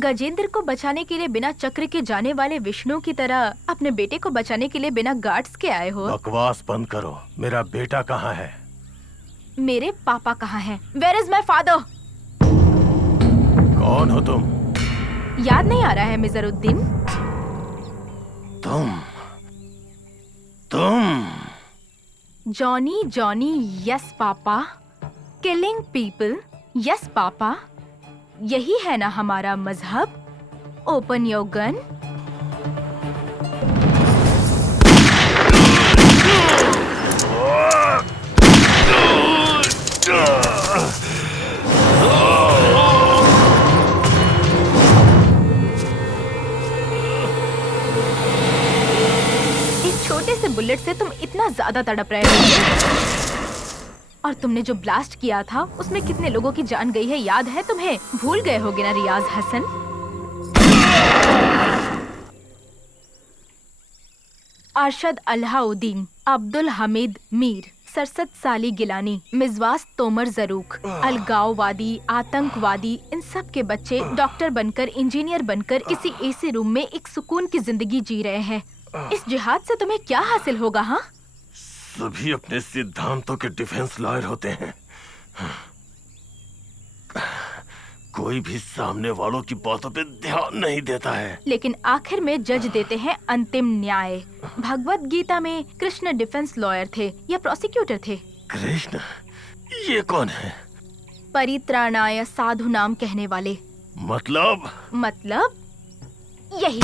गजेंद्र को बचाने के लिए बिना चक्र के जाने वाले विष्णु की तरह अपने बेटे को बचाने के लिए बिना गार्ड्स के आए हो। बकवास बंद करो। मेरा बेटा कहाँ है? मेरे पापा कहाँ हैं? Where is my father? कौन हो तुम? याद नहीं आ रहा है मिजरुद्दीन? तुम Johnny Johnny yes papa, killing people yes papa, यही है ना हमारा मजहब? Open your gun. इस छोटे से बुलेट से तुम इतना ज्यादा तड़प रहे हो। और तुमने जो ब्लास्ट किया था उसमें कितने लोगों की जान गई है याद है तुम्हें? भूल गए होगे ना रियाज हसन? अरशद अलाउद्दीन, अब्दुल हमीद मीर, सरसद साली गिलानी, मिजवास तोमर जरूक, अलगाववादी, आतंकवादी, इन सब के बच्चे डॉक्टर बनकर, इंजीनियर बनकर किसी एसी रूम में एक सुकून की जिंदगी जी रहे हैं। इस जिहाद से तुम्हें क्या हासिल होगा? हाँ, सभी अपने सिद्धांतों के डिफेंस लॉयर होते हैं। कोई भी सामने वालों की बातों पे ध्यान नहीं देता है। लेकिन आखिर में जज देते हैं अंतिम न्याय। भगवत गीता में कृष्ण डिफेंस लॉयर थे या प्रोसिक्यूटर थे? कृष्ण? ये कौन है? परित्राणाय साधु नाम कहने वाले। मतलब यही।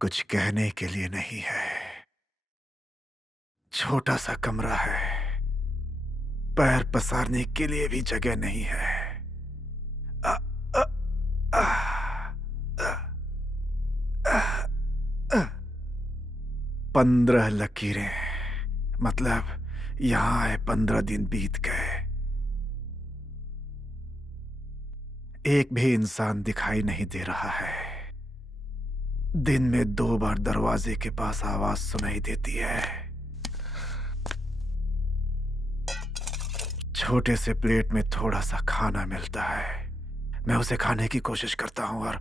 कुछ कहने के लिए नहीं है। छोटा सा कमरा है, पैर पसारने के लिए भी जगह नहीं है। 15 लकीरें, मतलब यहां आए 15 दिन बीत गए। एक भी इंसान दिखाई नहीं दे रहा है। दिन में 2 बार दरवाजे के पास आवाज सुनाई देती है। छोटे से प्लेट में थोड़ा सा खाना मिलता है। मैं उसे खाने की कोशिश करता हूं और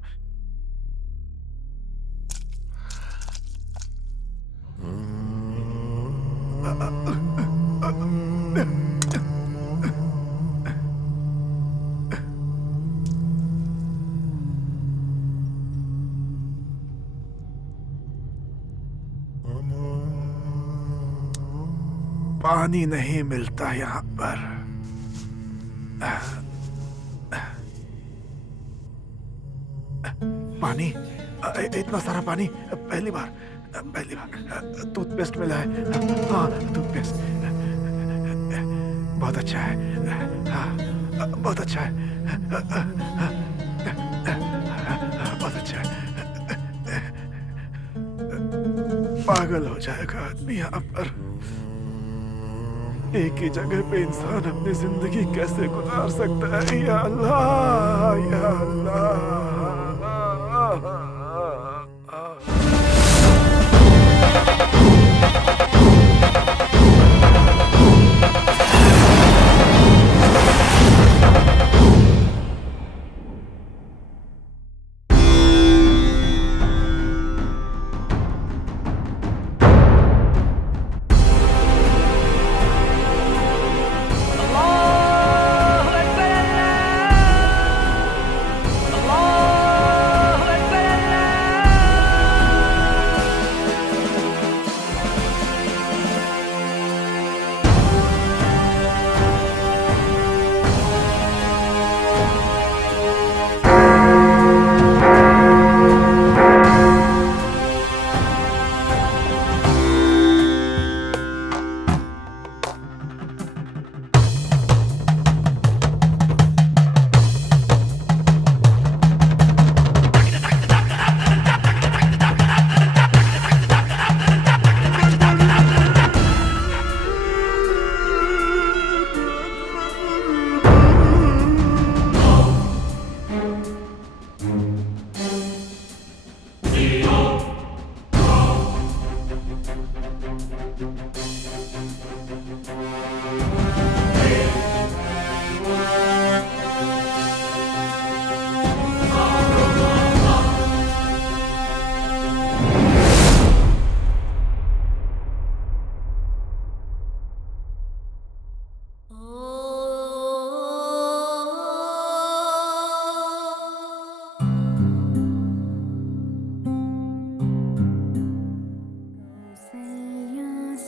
पानी नहीं मिलता यहाँ पर। पानी, इतना सारा पानी पहली बार टूथपेस्ट मिला है। हाँ, टूथपेस्ट बहुत अच्छा है। हाँ, बहुत अच्छा है। बहुत अच्छा है। पागल हो जाएगा आदमी यहाँ पर। एक ही जगह पे इंसान अपनी जिंदगी कैसे गुजार सकता है? या अल्लाह, या अल्लाह।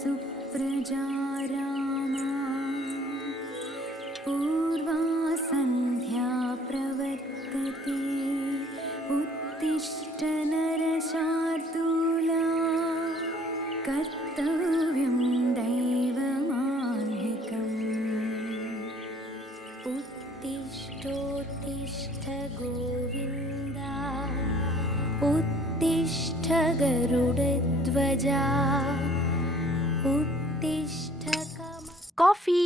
सुप्रजा रामा पूर्वा सन्ध्या प्रवर्तते उत्तिष्ठ नरशार्दूला कर्तव्यं दैवमान्धिकम् उत्तिष्ठोत्तिष्ठ गोविन्दा उत्तिष्ठ गरुडध्वजा उत्तिष्ठ कॉफी।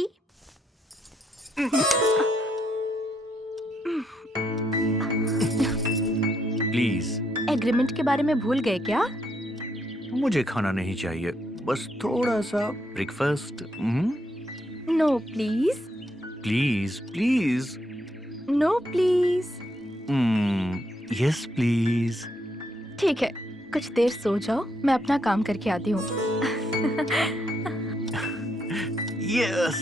प्लीज। एग्रीमेंट के बारे में भूल गए क्या? मुझे खाना नहीं चाहिए, बस थोड़ा सा breakfast. No please. Please please. No please. Yes please. ठीक है, कुछ देर सो जाओ, मैं अपना काम करके आती हूँ। यस।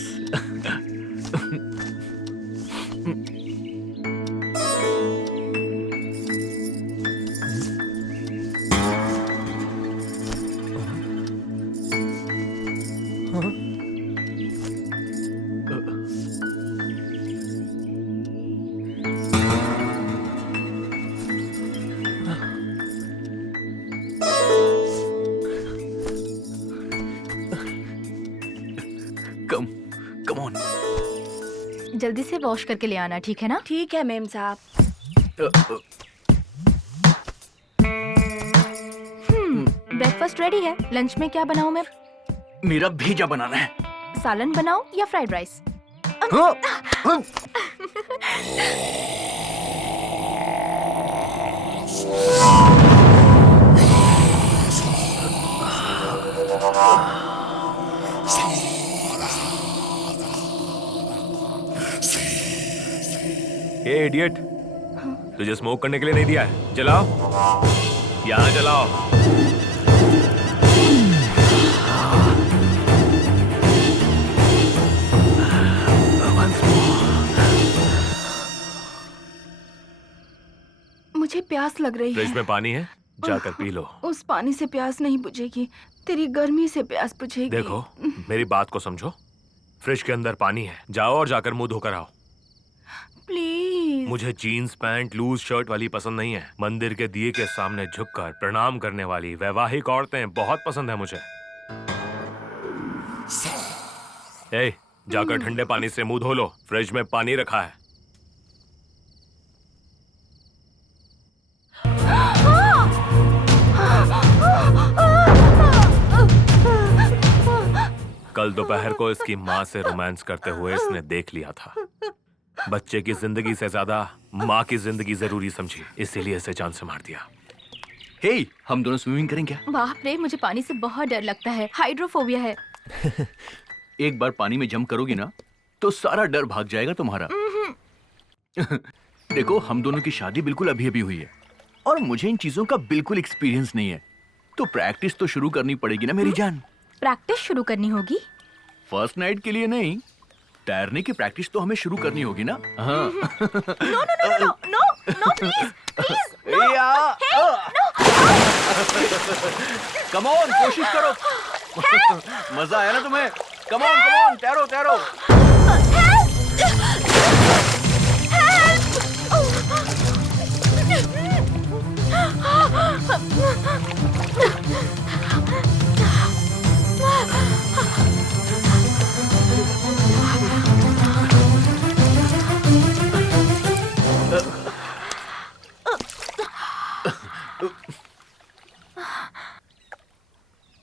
Come on. जल्दी से वॉश करके ले आना, ठीक है ना? ठीक है मेम साहब। ब्रेकफास्ट रेडी है। लंच में क्या बनाऊं मैं? मेरा भेजा बनाना है। सालन बनाऊं या फ्राइड राइस? ए इडियट, तुझे स्मोक करने के लिए नहीं दिया है। जलाओ, यहाँ जलाओ। मुझे प्यास लग रही फ्रिज है। में पानी है, जाकर पी लो। उस पानी से प्यास नहीं बुझेगी, तेरी गर्मी से प्यास बुझेगी। देखो, मेरी बात को समझो। फ्रिज के अंदर पानी है, जाओ और जाकर मुंह धोकर आओ। प्लीज। मुझे जीन्स पैंट लूज शर्ट वाली पसंद नहीं है। मंदिर के दिए के सामने झुककर प्रणाम करने वाली वैवाहिक औरतें बहुत पसंद है मुझे। ए, जाकर ठंडे पानी से मुंह धो लो, फ्रिज में पानी रखा है। कल दोपहर को इसकी माँ से रोमांस करते हुए इसने देख लिया था। बच्चे की जिंदगी से ज्यादा माँ की जिंदगी जरूरी समझी, इसीलिए इसे जान से मार दिया। हे, हम दोनों स्विमिंग करें क्या? बाप रे, मुझे पानी से बहुत डर लगता है, हाइड्रोफोबिया है। एक बार पानी में जंप करोगी ना तो सारा डर भाग जाएगा तुम्हारा। देखो, हम दोनों की शादी बिल्कुल अभी अभी हुई है और मुझे इन चीजों का बिल्कुल एक्सपीरियंस नहीं है, तो प्रैक्टिस तो शुरू करनी पड़ेगी ना मेरी जान। प्रैक्टिस शुरू करनी होगी? फर्स्ट नाइट के लिए नहीं, तैरने की प्रैक्टिस तो हमें शुरू करनी होगी ना। हाँ। No no no no no no please please no. Come on, कोशिश करो। मजा आया ना तुम्हें? कम ऑन, तैरो तैरो।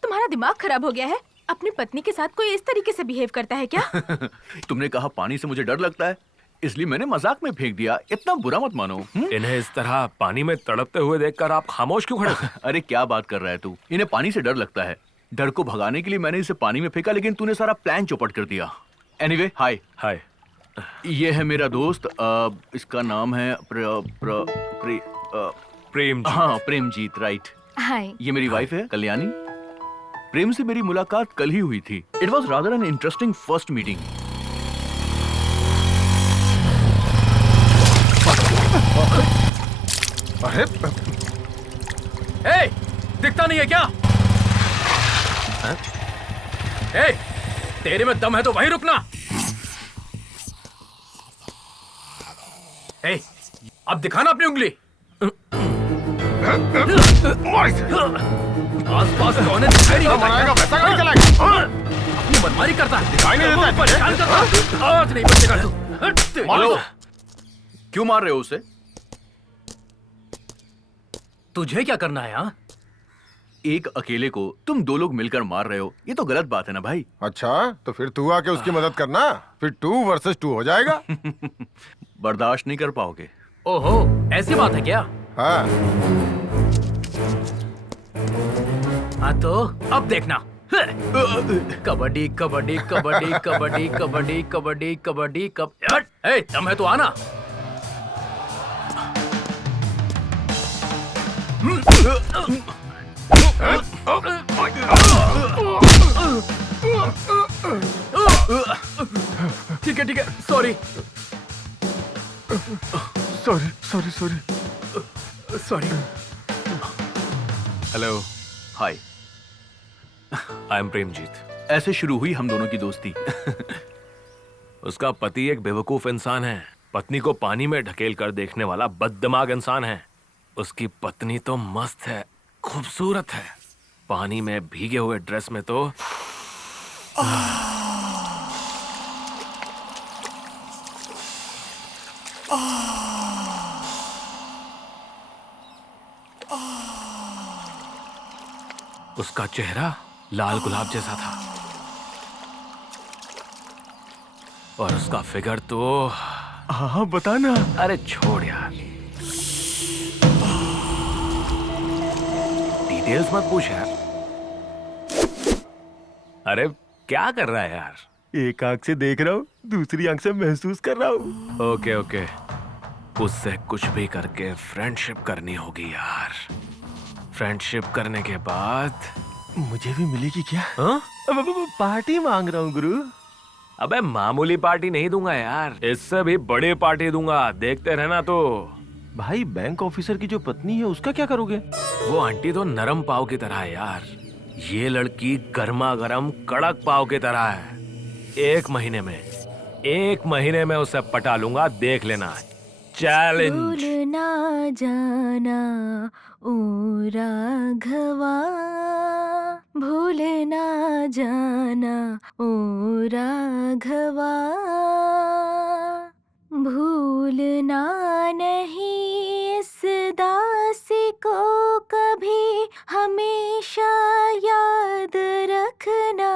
तुम्हारा दिमाग खराब हो गया है? अपनी पत्नी के साथ कोई इस तरीके से बिहेव करता है क्या? तुमने कहा पानी से मुझे डर लगता है, इसलिए मैंने मजाक में फेंक दिया। इतना बुरा मत मानो। इन्हें इस तरह पानी में तड़पते हुए देखकर आप खामोश क्यों खड़े थे? अरे क्या बात कर रहा है तू? इन्हें पानी से डर लगता है। डर को भगाने के लिए मैंने इसे पानी में फेंका, लेकिन तूने सारा प्लान चौपट कर दिया। एनीवे, हाय। हाय। ये है मेरा दोस्त, इसका नाम है प्रेम। हाँ, प्रेमजीत, राइट। हाय। ये मेरी वाइफ है कल्याणी। प्रेम से मेरी मुलाकात कल ही हुई थी। It was rather an interesting first meeting. अरे ए, दिखता नहीं है क्या? ए, तेरे में दम है तो वहीं रुकना। ए, अब दिखाना अपनी उंगली। आसपास कौन है दिखाई नहीं देता। वैसा गाड़ी चलाएगा। अपनी मनमानी करता है, दिखाई नहीं देता है। परेशान करता है। आज नहीं बचेगा तू। हेलो, क्यों मार रहे हो उसे? तुझे क्या करना है? यहाँ एक अकेले को तुम दो लोग मिलकर मार रहे हो, ये तो गलत बात है ना भाई। अच्छा, तो फिर तू आके उसकी मदद करना, फिर 2 वर्सेस 2 हो जाएगा। बर्दाश्त नहीं कर पाओगे। ओहो, ऐसी बात है क्या? हाँ, हाँ तो अब देखना। कबड्डी कबड्डी कबड्डी कबड्डी कबड्डी कबड्डी कबड्डी कबड्डी। दम है तो आना। ठीक है, sorry sorry sorry. Sorry. Hello, hi. I am Premjit. ऐसे शुरू हुई हम दोनों की दोस्ती। उसका पति एक बेवकूफ इंसान है, पत्नी को पानी में ढकेल कर देखने वाला बददिमाग इंसान है। उसकी पत्नी तो मस्त है, खूबसूरत है, पानी में भीगे हुए ड्रेस में तो उसका चेहरा लाल गुलाब जैसा था और उसका फिगर तो हाँ बताना। अरे छोड़ यार, डिटेल्स मत पूछ यार। अरे क्या कर रहा है यार? एक आंख से देख रहा हूँ, दूसरी आंख से महसूस कर रहा हूँ। ओके ओके, उससे कुछ भी करके फ्रेंडशिप करनी होगी यार। फ्रेंडशिप करने के बाद मुझे भी मिलेगी क्या? हाँ? अब पार्टी मांग रहा हूँ गुरु। अबे मामूली पार्टी नहीं दूंगा यार, इससे भी बड़ी पार्टी दूंगा, देखते रहना। तो भाई बैंक ऑफिसर की जो पत्नी है उसका क्या करोगे? वो आंटी तो नरम पाव की तरह है यार, ये लड़की गर्मा गर्म कड़क पाव की तरह है। एक महीने में उसे पटा लूंगा, देख लेना। चैलेंज। भूल ना जाना ओ राघवा, भूल ना जाना ओ राघवा, भूलना नहीं इस दासी को कभी, हमेशा याद रखना,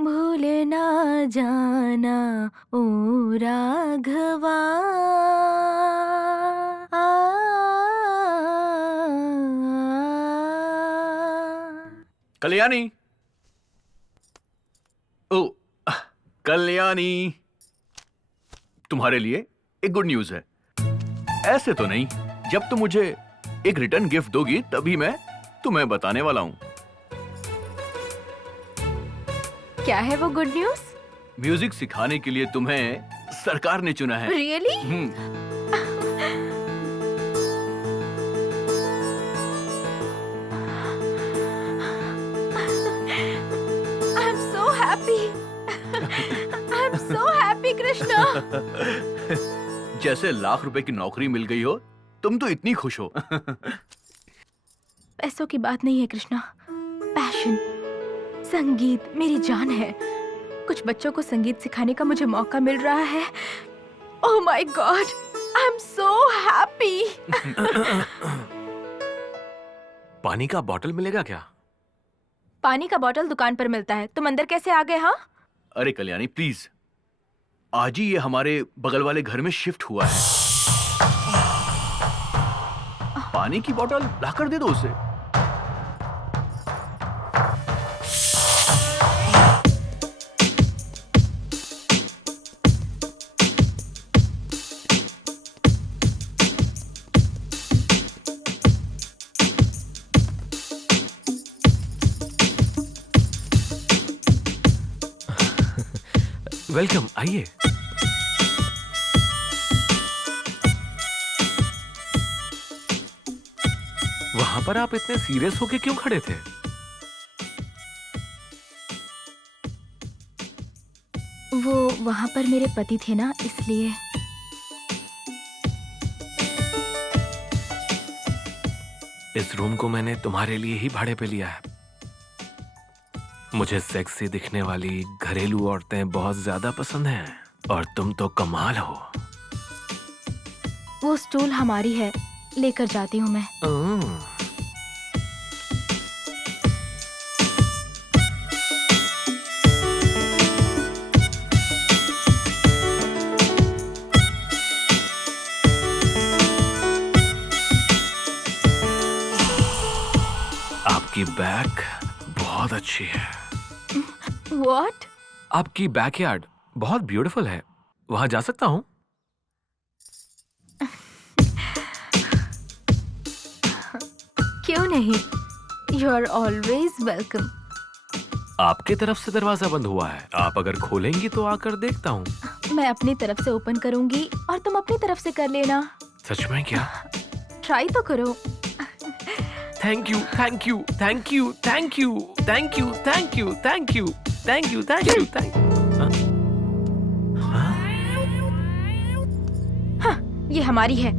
भूल ना जाना ओ राघवा। कल्याणी, ओ कल्याणी, तुम्हारे लिए एक गुड न्यूज है। ऐसे तो नहीं, जब तुम मुझे एक रिटर्न गिफ्ट दोगी तभी मैं तुम्हें बताने वाला हूँ। क्या है वो गुड न्यूज? म्यूजिक सिखाने के लिए तुम्हें सरकार ने चुना है। Really? I am so happy, I am so happy Krishna. जैसे लाख रुपए की नौकरी मिल गई हो, तुम तो इतनी खुश हो। पैसों की बात नहीं है कृष्णा, पैशन, संगीत मेरी जान है। कुछ बच्चों को संगीत सिखाने का मुझे मौका मिल रहा है। Oh my God, I am so happy. पानी का बॉटल मिलेगा क्या? पानी का बॉटल दुकान पर मिलता है, तुम अंदर कैसे आ गए? हाँ, अरे कल्याणी प्लीज, आज ही ये हमारे बगल वाले घर में शिफ्ट हुआ है। पानी की बोतल लाकर दे दो उसे। वेलकम, आइए। वहां पर आप इतने सीरियस होके क्यों खड़े थे? वो वहाँ पर मेरे पति थे ना, इसलिए। इस रूम को मैंने तुम्हारे लिए ही भाड़े पे लिया है। मुझे सेक्सी दिखने वाली घरेलू औरतें बहुत ज्यादा पसंद हैं और तुम तो कमाल हो। वो स्टूल हमारी है, लेकर जाती हूँ मैं। आपकी बैक बहुत अच्छी है। What? आपकी बैकयार्ड बहुत ब्यूटीफुल है। वहां जा सकता हूँ? क्यों नहीं? You are always welcome. आपके तरफ से दरवाजा बंद हुआ है। आप अगर खोलेंगी तो आकर देखता हूँ। मैं अपनी तरफ से ओपन करूंगी और तुम अपनी तरफ से कर लेना। सच में क्या? ट्राई तो करो। Thank you, thank you, thank you, thank you, thank you, thank you, thank you, thank you, thank you, thank हाँ, ये हमारी है।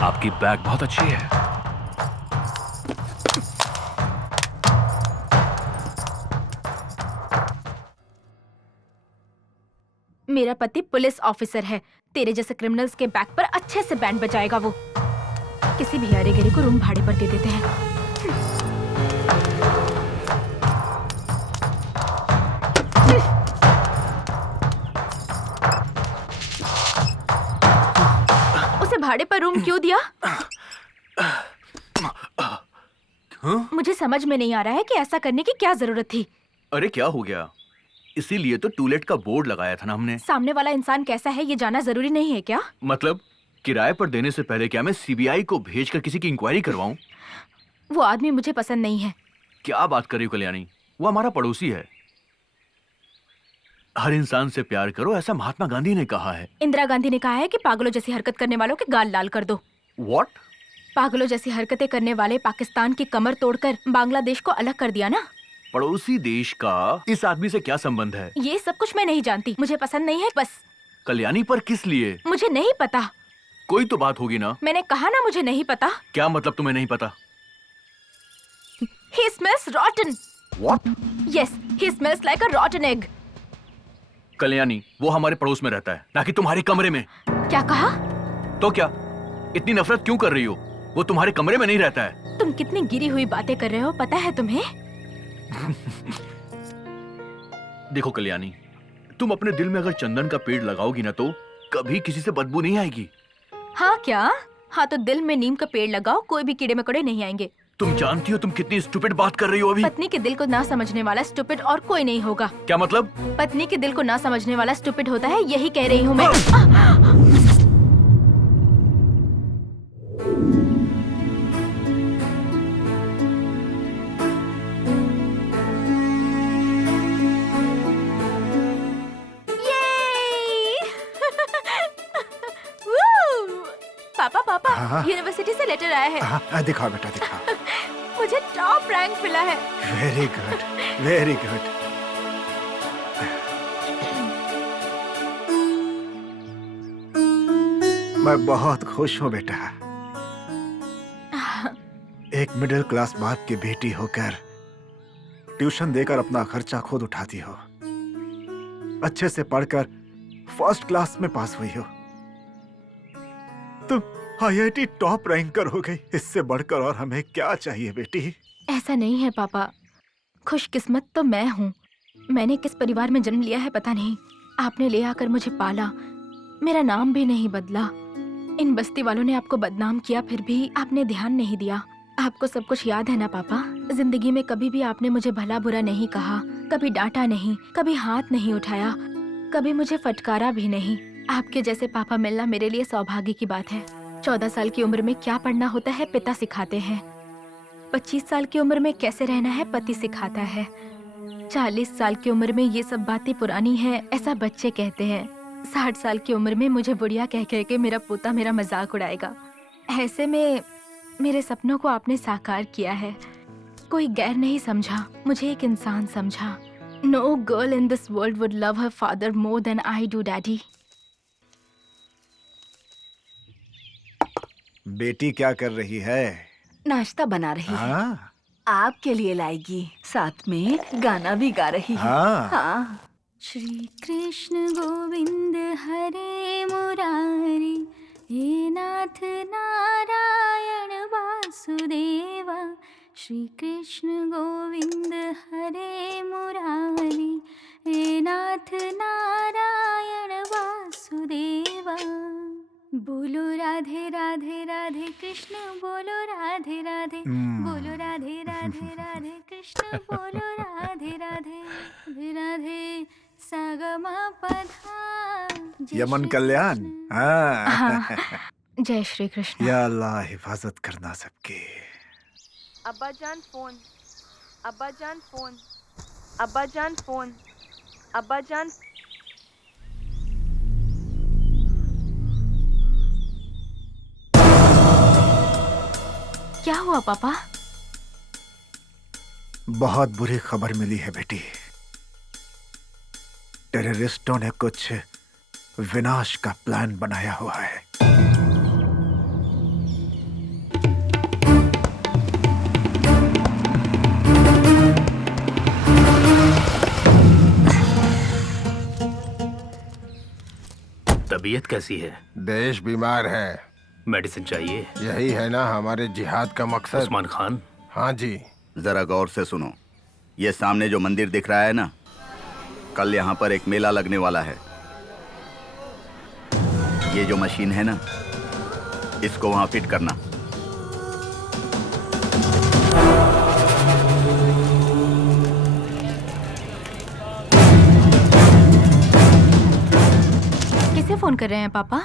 आपकी बैग बहुत अच्छी है। मेरा पति पुलिस ऑफिसर है। तेरे जैसे क्रिमिनल्स के बैक पर अच्छे से बैंड बजाएगा वो। किसी भी अरे गरे को रूम भाड़े पर दे देते हैं। उसे भाड़े पर रूम क्यों दिया? मुझे समझ में नहीं आ रहा है कि ऐसा करने की क्या जरूरत थी। अरे क्या हो गया? इसीलिए तो टूलेट का बोर्ड लगाया था ना हमने। सामने वाला इंसान कैसा है ये जानना जरूरी नहीं है क्या? मतलब किराए पर देने से पहले क्या मैं सीबीआई को भेजकर किसी की इंक्वायरी करवाऊं? वो आदमी मुझे पसंद नहीं है। क्या बात कर रही हो कल्याणी? वो हमारा पड़ोसी है। हर इंसान से प्यार करो, ऐसा महात्मा गांधी ने कहा है। इंदिरा गांधी ने कहा है कि पागलों जैसी हरकत करने वालों के गाल लाल कर दो। व्हाट? पागलों जैसी हरकतें करने वाले पाकिस्तान की कमर तोड़कर बांग्लादेश को अलग कर दिया ना। पड़ोसी देश का इस आदमी से क्या संबंध है? ये सब कुछ मैं नहीं जानती, मुझे पसंद नहीं है बस। कल्याणी पर किस लिए? मुझे नहीं पता। कोई तो बात होगी ना। मैंने कहा ना मुझे नहीं पता। क्या मतलब तुम्हें नहीं पता? He smells rotten. What? Yes, he smells like a rotten egg. Kalyani, वो हमारे पड़ोस में रहता है, ना कि तुम्हारे कमरे में। क्या कहा? तो क्या? इतनी नफरत क्यों कर रही हो? वो तुम्हारे कमरे में नहीं रहता है। तुम कितनी गिरी हुई बातें कर रहे हो पता है तुम्हें? देखो कल्याणी, तुम अपने दिल में अगर चंदन का पेड़ लगाओगी ना तो कभी किसी से बदबू नहीं आएगी। हाँ क्या? हाँ तो दिल में नीम का पेड़ लगाओ, कोई भी कीड़े मकोड़े नहीं आएंगे। तुम जानती हो तुम कितनी स्टूपिड बात कर रही हो अभी। पत्नी के दिल को ना समझने वाला स्टूपिड और कोई नहीं होगा। क्या मतलब? पत्नी के दिल को ना समझने वाला स्टूपिड होता है, यही कह रही हूँ मैं। पापा पापा, हाँ? यूनिवर्सिटी से लेटर आया है। हाँ, दिखाओ बेटा दिखाओ। मुझे टॉप रैंक मिला है। Very good, very good. मैं बहुत खुश हूँ बेटा। एक मिडिल क्लास बाप की बेटी होकर ट्यूशन देकर अपना खर्चा खुद उठाती हो, अच्छे से पढ़कर फर्स्ट क्लास में पास हुई हो, तुम आईआईटी टॉप रैंकर हो गई। इससे बढ़कर और हमें क्या चाहिए बेटी? ऐसा नहीं है पापा, खुशकिस्मत तो मैं हूँ। मैंने किस परिवार में जन्म लिया है पता नहीं। आपने ले आकर मुझे पाला, मेरा नाम भी नहीं बदला। इन बस्ती वालों ने आपको बदनाम किया, फिर भी आपने ध्यान नहीं दिया। आपको सब कुछ याद है ना पापा? जिंदगी में कभी भी आपने मुझे भला बुरा नहीं कहा, कभी डांटा नहीं, कभी हाथ नहीं उठाया, कभी मुझे फटकारा भी नहीं। आपके जैसे पापा मिलना मेरे लिए सौभाग्य की बात है। 14 साल की उम्र में क्या पढ़ना होता है पिता सिखाते हैं। 25 साल की उम्र में कैसे रहना है पति सिखाता है। 40 साल की उम्र में ये सब बातें पुरानी है ऐसा बच्चे कहते हैं। 60 साल की उम्र में मुझे बुढ़िया कह कह के मेरा पोता मेरा मजाक उड़ाएगा। ऐसे में मेरे सपनों को आपने साकार किया है। कोई गैर नहीं समझा, मुझे एक इंसान समझा। No girl in this world would love her father more than I do daddy. बेटी क्या कर रही है? नाश्ता बना रही है, हाँ आपके लिए लाएगी, साथ में गाना भी गा रही है। हाँ। हाँ। श्री कृष्ण गोविंद हरे मुरारी, हे नाथ नारायण वासुदेवा। श्री कृष्ण गोविंद हरे मुरारी, हे नाथ नारायण वासुदेवा। बोलो राधे राधे राधे कृष्ण बोलो राधे राधे, बोलो राधे राधे राधे कृष्ण बोलो राधे राधे, राधे राधे सागमा पधा। यमन कल्याण। हाँ। हाँ, जय श्री कृष्ण। या अल्लाह हिफाजत करना सबकी। अब्बा जान फोन, अब्बा जान फोन, अब्बा जान फोन, अब्बा जान। क्या हुआ पापा? बहुत बुरी खबर मिली है बेटी। टेररिस्टों ने कुछ विनाश का प्लान बनाया हुआ है। तबीयत कैसी है? देश बीमार है, मेडिसिन चाहिए? यही है ना हमारे जिहाद का मकसद। उस्मान खान। हाँ जी। जरा गौर से सुनो, ये सामने जो मंदिर दिख रहा है ना, कल यहाँ पर एक मेला लगने वाला है। ये जो मशीन है ना, इसको वहाँ फिट करना। किसे फोन कर रहे हैं पापा?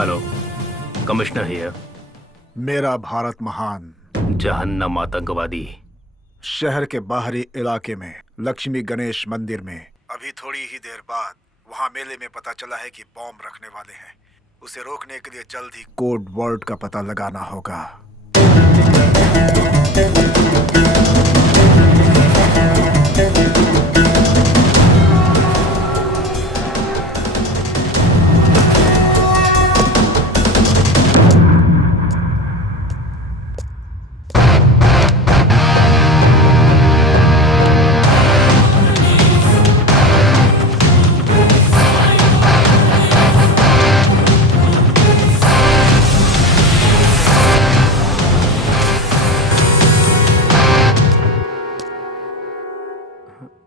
Hello, commissioner here. मेरा भारत महान। जहन्नम आतंकवादी। शहर के बाहरी इलाके में लक्ष्मी गणेश मंदिर में अभी थोड़ी ही देर बाद वहाँ मेले में पता चला है कि बॉम्ब रखने वाले हैं। उसे रोकने के लिए जल्द ही कोड वर्ड का पता लगाना होगा।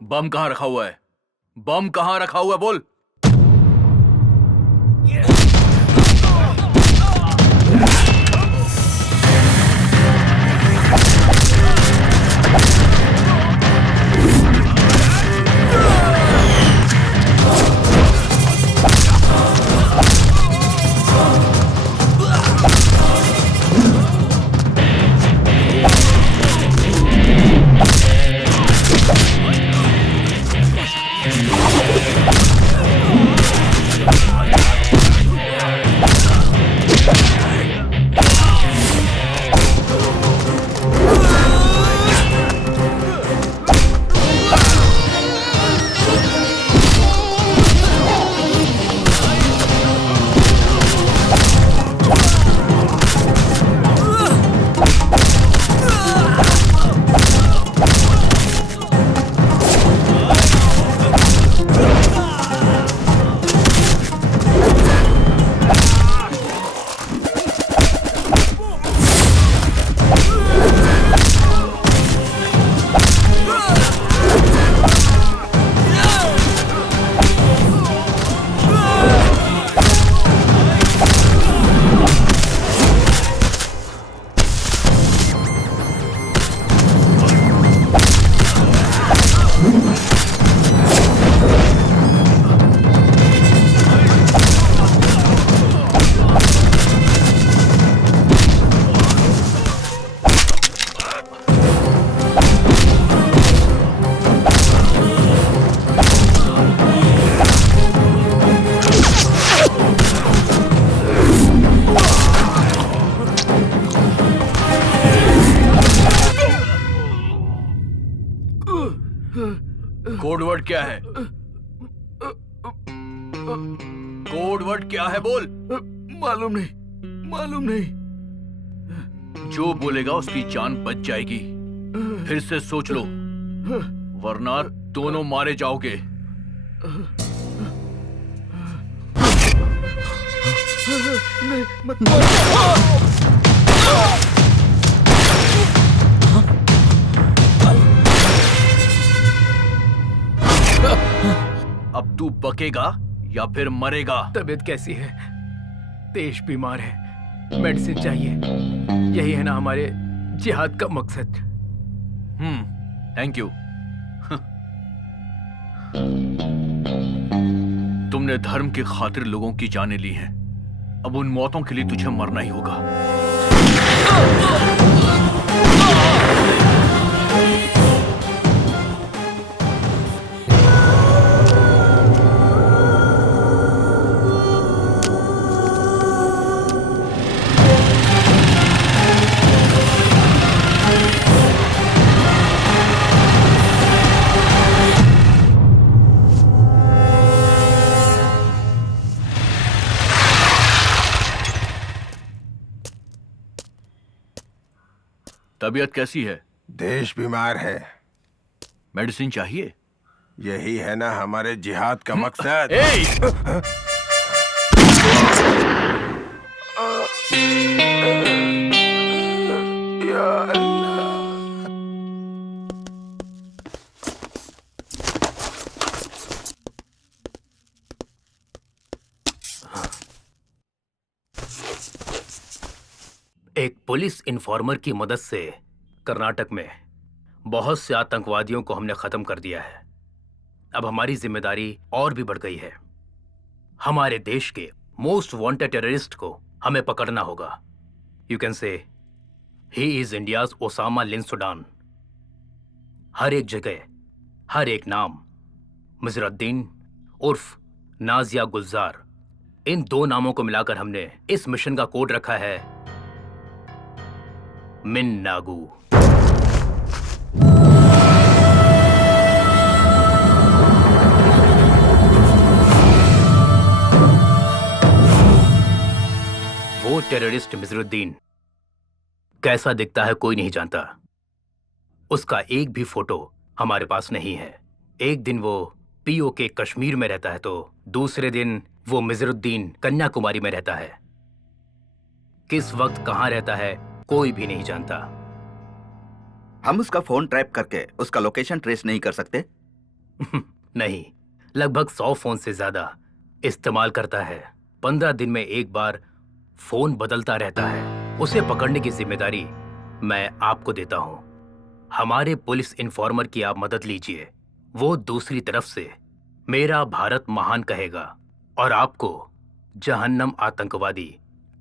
बम कहाँ रखा हुआ है? बम कहाँ रखा हुआ है बोल। कोड वर्ड क्या है? कोड वर्ड क्या है बोल। मालूम नहीं। जो बोलेगा उसकी जान बच जाएगी। फिर से सोच लो, वरना दोनों मारे जाओगे। अब तू बकेगा या फिर मरेगा? तबीयत कैसी है? देश बीमार है, मेडिसिन चाहिए। यही है ना हमारे जिहाद का मकसद। Thank you. तुमने धर्म की खातिर लोगों की जानें ली हैं। अब उन मौतों के लिए तुझे मरना ही होगा। तबीयत कैसी है? देश बीमार है। मेडिसिन चाहिए? यही है ना हमारे जिहाद का मकसद। या अल्लाह। एक पुलिस इन्फॉर्मर की मदद से कर्नाटक में बहुत से आतंकवादियों को हमने खत्म कर दिया है। अब हमारी जिम्मेदारी और भी बढ़ गई है। हमारे देश के मोस्ट वांटेड टेररिस्ट को हमें पकड़ना होगा। You can say he is India's Osama bin Laden. हर एक जगह, हर एक नाम, मिजरुद्दीन उर्फ नाजिया गुलजार, इन दो नामों को मिलाकर हमने इस मिशन का कोड रखा है मिन्नागू। वो टेररिस्ट मिजरुद्दीन कैसा दिखता है कोई नहीं जानता। उसका एक भी फोटो हमारे पास नहीं है। एक दिन वो पीओके कश्मीर में रहता है तो दूसरे दिन वो मिजरुद्दीन कन्याकुमारी में रहता है। किस वक्त कहां रहता है कोई भी नहीं जानता। हम उसका फोन ट्रैप करके उसका लोकेशन ट्रेस नहीं कर सकते? नहीं, लगभग 100 फोन से ज्यादा इस्तेमाल करता है। 15 दिन में एक बार फोन बदलता रहता है। उसे पकड़ने की जिम्मेदारी मैं आपको देता हूं। हमारे पुलिस इन्फॉर्मर की आप मदद लीजिए। वो दूसरी तरफ से मेरा भारत महान कहेगा और आपको जहन्नम आतंकवादी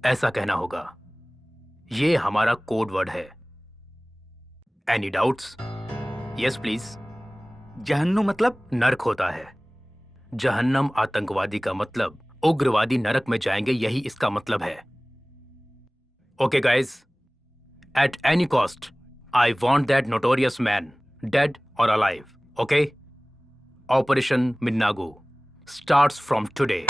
ऐसा कहना होगा। ये हमारा कोड वर्ड है। Any doubts? Yes please. जहन्नुम मतलब? नरक होता है। जहन्नम आतंकवादी का मतलब उग्रवादी नरक में जाएंगे, यही इसका मतलब है। Okay guys, at any cost I want that notorious man dead और अलाइव। ओके? ऑपरेशन मिन्नागू स्टार्ट्स फ्रॉम टुडे।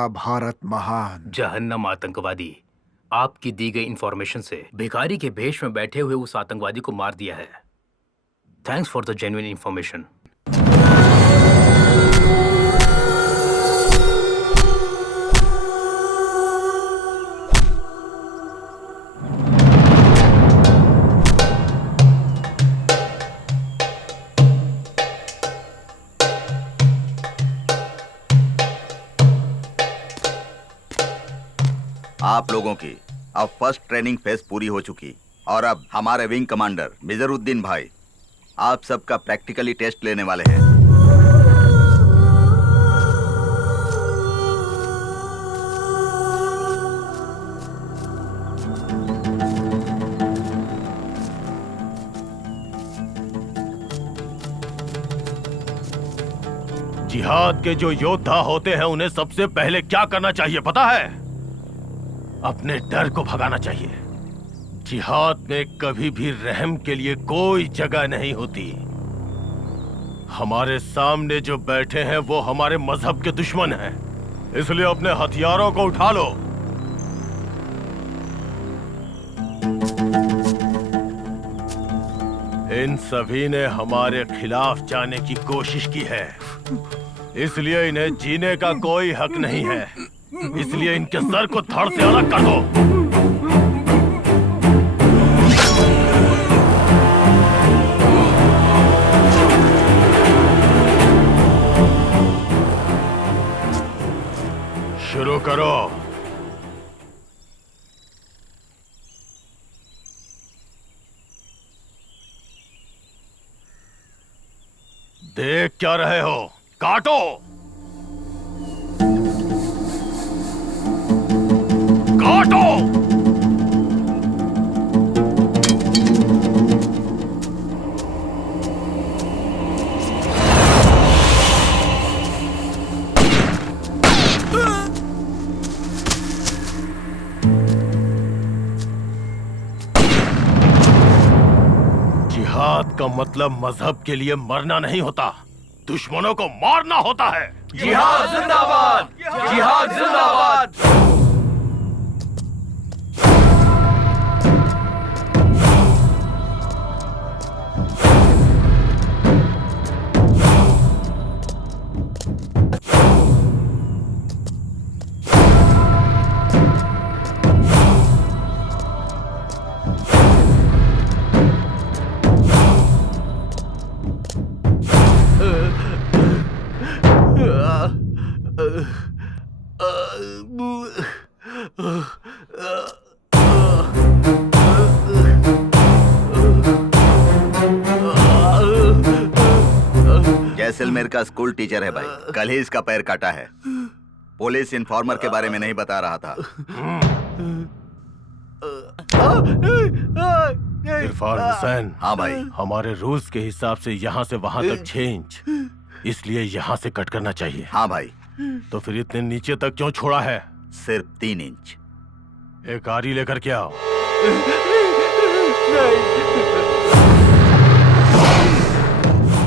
मेरा भारत महान। जहन्नम आतंकवादी, आपकी दी गई इंफॉर्मेशन से भिखारी के भेष में बैठे हुए उस आतंकवादी को मार दिया है। Thanks for the genuine information. आप लोगों की अब फर्स्ट ट्रेनिंग फेज पूरी हो चुकी और अब हमारे विंग कमांडर मिजरुद्दीन भाई आप सबका प्रैक्टिकली टेस्ट लेने वाले हैं। जिहाद के जो योद्धा होते हैं उन्हें सबसे पहले क्या करना चाहिए पता है? अपने डर को भगाना चाहिए। जिहाद में कभी भी रहम के लिए कोई जगह नहीं होती। हमारे सामने जो बैठे हैं वो हमारे मजहब के दुश्मन हैं, इसलिए अपने हथियारों को उठा लो। इन सभी ने हमारे खिलाफ जाने की कोशिश की है, इसलिए इन्हें जीने का कोई हक नहीं है। इसलिए इनके सर को धड़ से अलग कर दो। शुरू करो। देख क्या रहे हो? काटो। काटो। जिहाद का मतलब मजहब के लिए मरना नहीं होता, दुश्मनों को मारना होता है। जिहाद जिंदाबाद! जिहाद जिंदाबाद! जैसलमेर का स्कूल टीचर है भाई, कल ही इसका पैर काटा है। पुलिस इन्फॉर्मर के बारे में नहीं बता रहा था। इरफान हुसैन। हाँ भाई। हमारे रूल्स के हिसाब से यहाँ से वहाँ तक 6 इंच, इसलिए यहाँ से कट करना चाहिए। हाँ भाई। तो फिर इतने नीचे तक क्यों छोड़ा है? सिर्फ 3 इंच। एक आरी लेकर के आओ।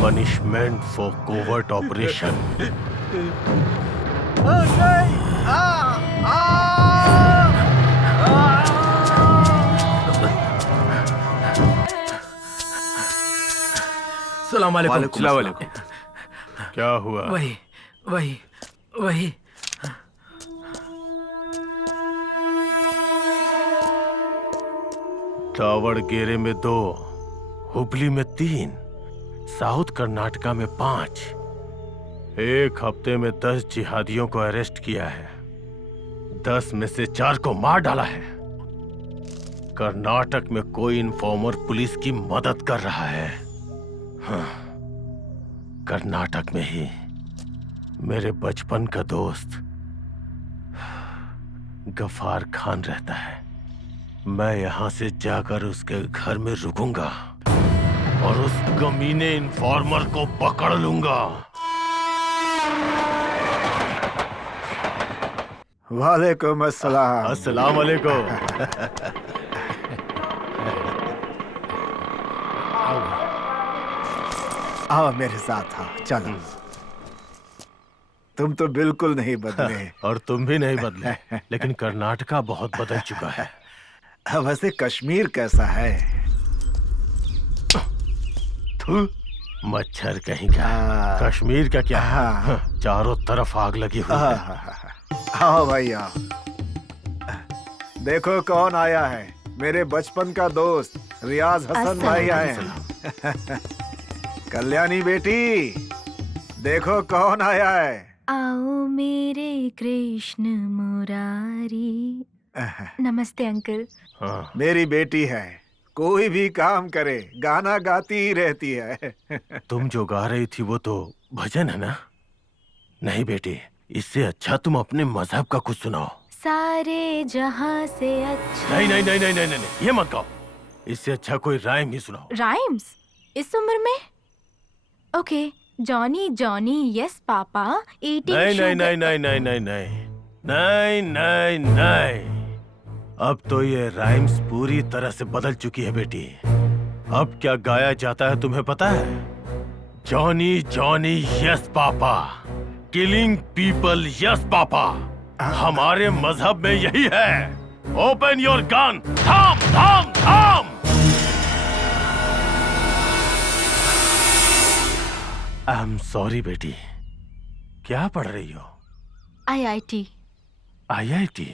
Punishment for covert operation. सलाम अलैकुम। सलाम अलैकुम। क्या हुआ? वही दावड़गेरे में 2, हुबली में 3, साउथ कर्नाटका में 5। एक हफ्ते में 10 जिहादियों को अरेस्ट किया है। 10 में से 4 को मार डाला है। कर्नाटक में कोई इन्फॉर्मर पुलिस की मदद कर रहा है। हाँ, कर्नाटक में ही मेरे बचपन का दोस्त गफार खान रहता है। मैं यहां से जाकर उसके घर में रुकूंगा और उस कमीने इन्फॉर्मर को पकड़ लूंगा। वालेकुम अस्सलाम। अस्सलाम वालेकुम। आओ मेरे साथ, आओ चलो। तुम तो बिल्कुल नहीं बदले। और तुम भी नहीं बदले, लेकिन कर्नाटका बहुत बदल चुका है। वैसे कश्मीर कैसा है? थू, मच्छर कहीं का। कश्मीर का क्या? चारों तरफ आग लगी हुई है। आओ भाई आओ। देखो कौन आया है, मेरे बचपन का दोस्त रियाज हसन भाई आए हैं। कल्याणी बेटी, देखो कौन आया है। आओ मेरे कृष्ण मुरारी। नमस्ते अंकल। मेरी बेटी है, कोई भी काम करे गाना गाती ही रहती है। तुम जो गा रही थी वो तो भजन है ना? नहीं बेटी, इससे अच्छा तुम अपने मजहब का कुछ सुनाओ। सारे जहां से अच्छा। नहीं नहीं नहीं नहीं नहीं नहीं, ये मत गाओ। इससे अच्छा कोई राइम ही सुनाओ। राइम्स इस उम्र में? Okay, Johnny Johnny yes papa eating नहीं शुगर। नहीं नहीं नहीं नहीं नहीं नहीं नहीं नहीं नहीं। अब तो ये राइम्स पूरी तरह से बदल चुकी है बेटी। अब क्या गाया जाता है तुम्हें पता है? Johnny Johnny yes papa, killing people yes papa. हमारे मजहब में यही है। ओपन योर गन, थाम थाम थाम। आई एम सॉरी बेटी। क्या पढ़ रही हो? IIT। IIT,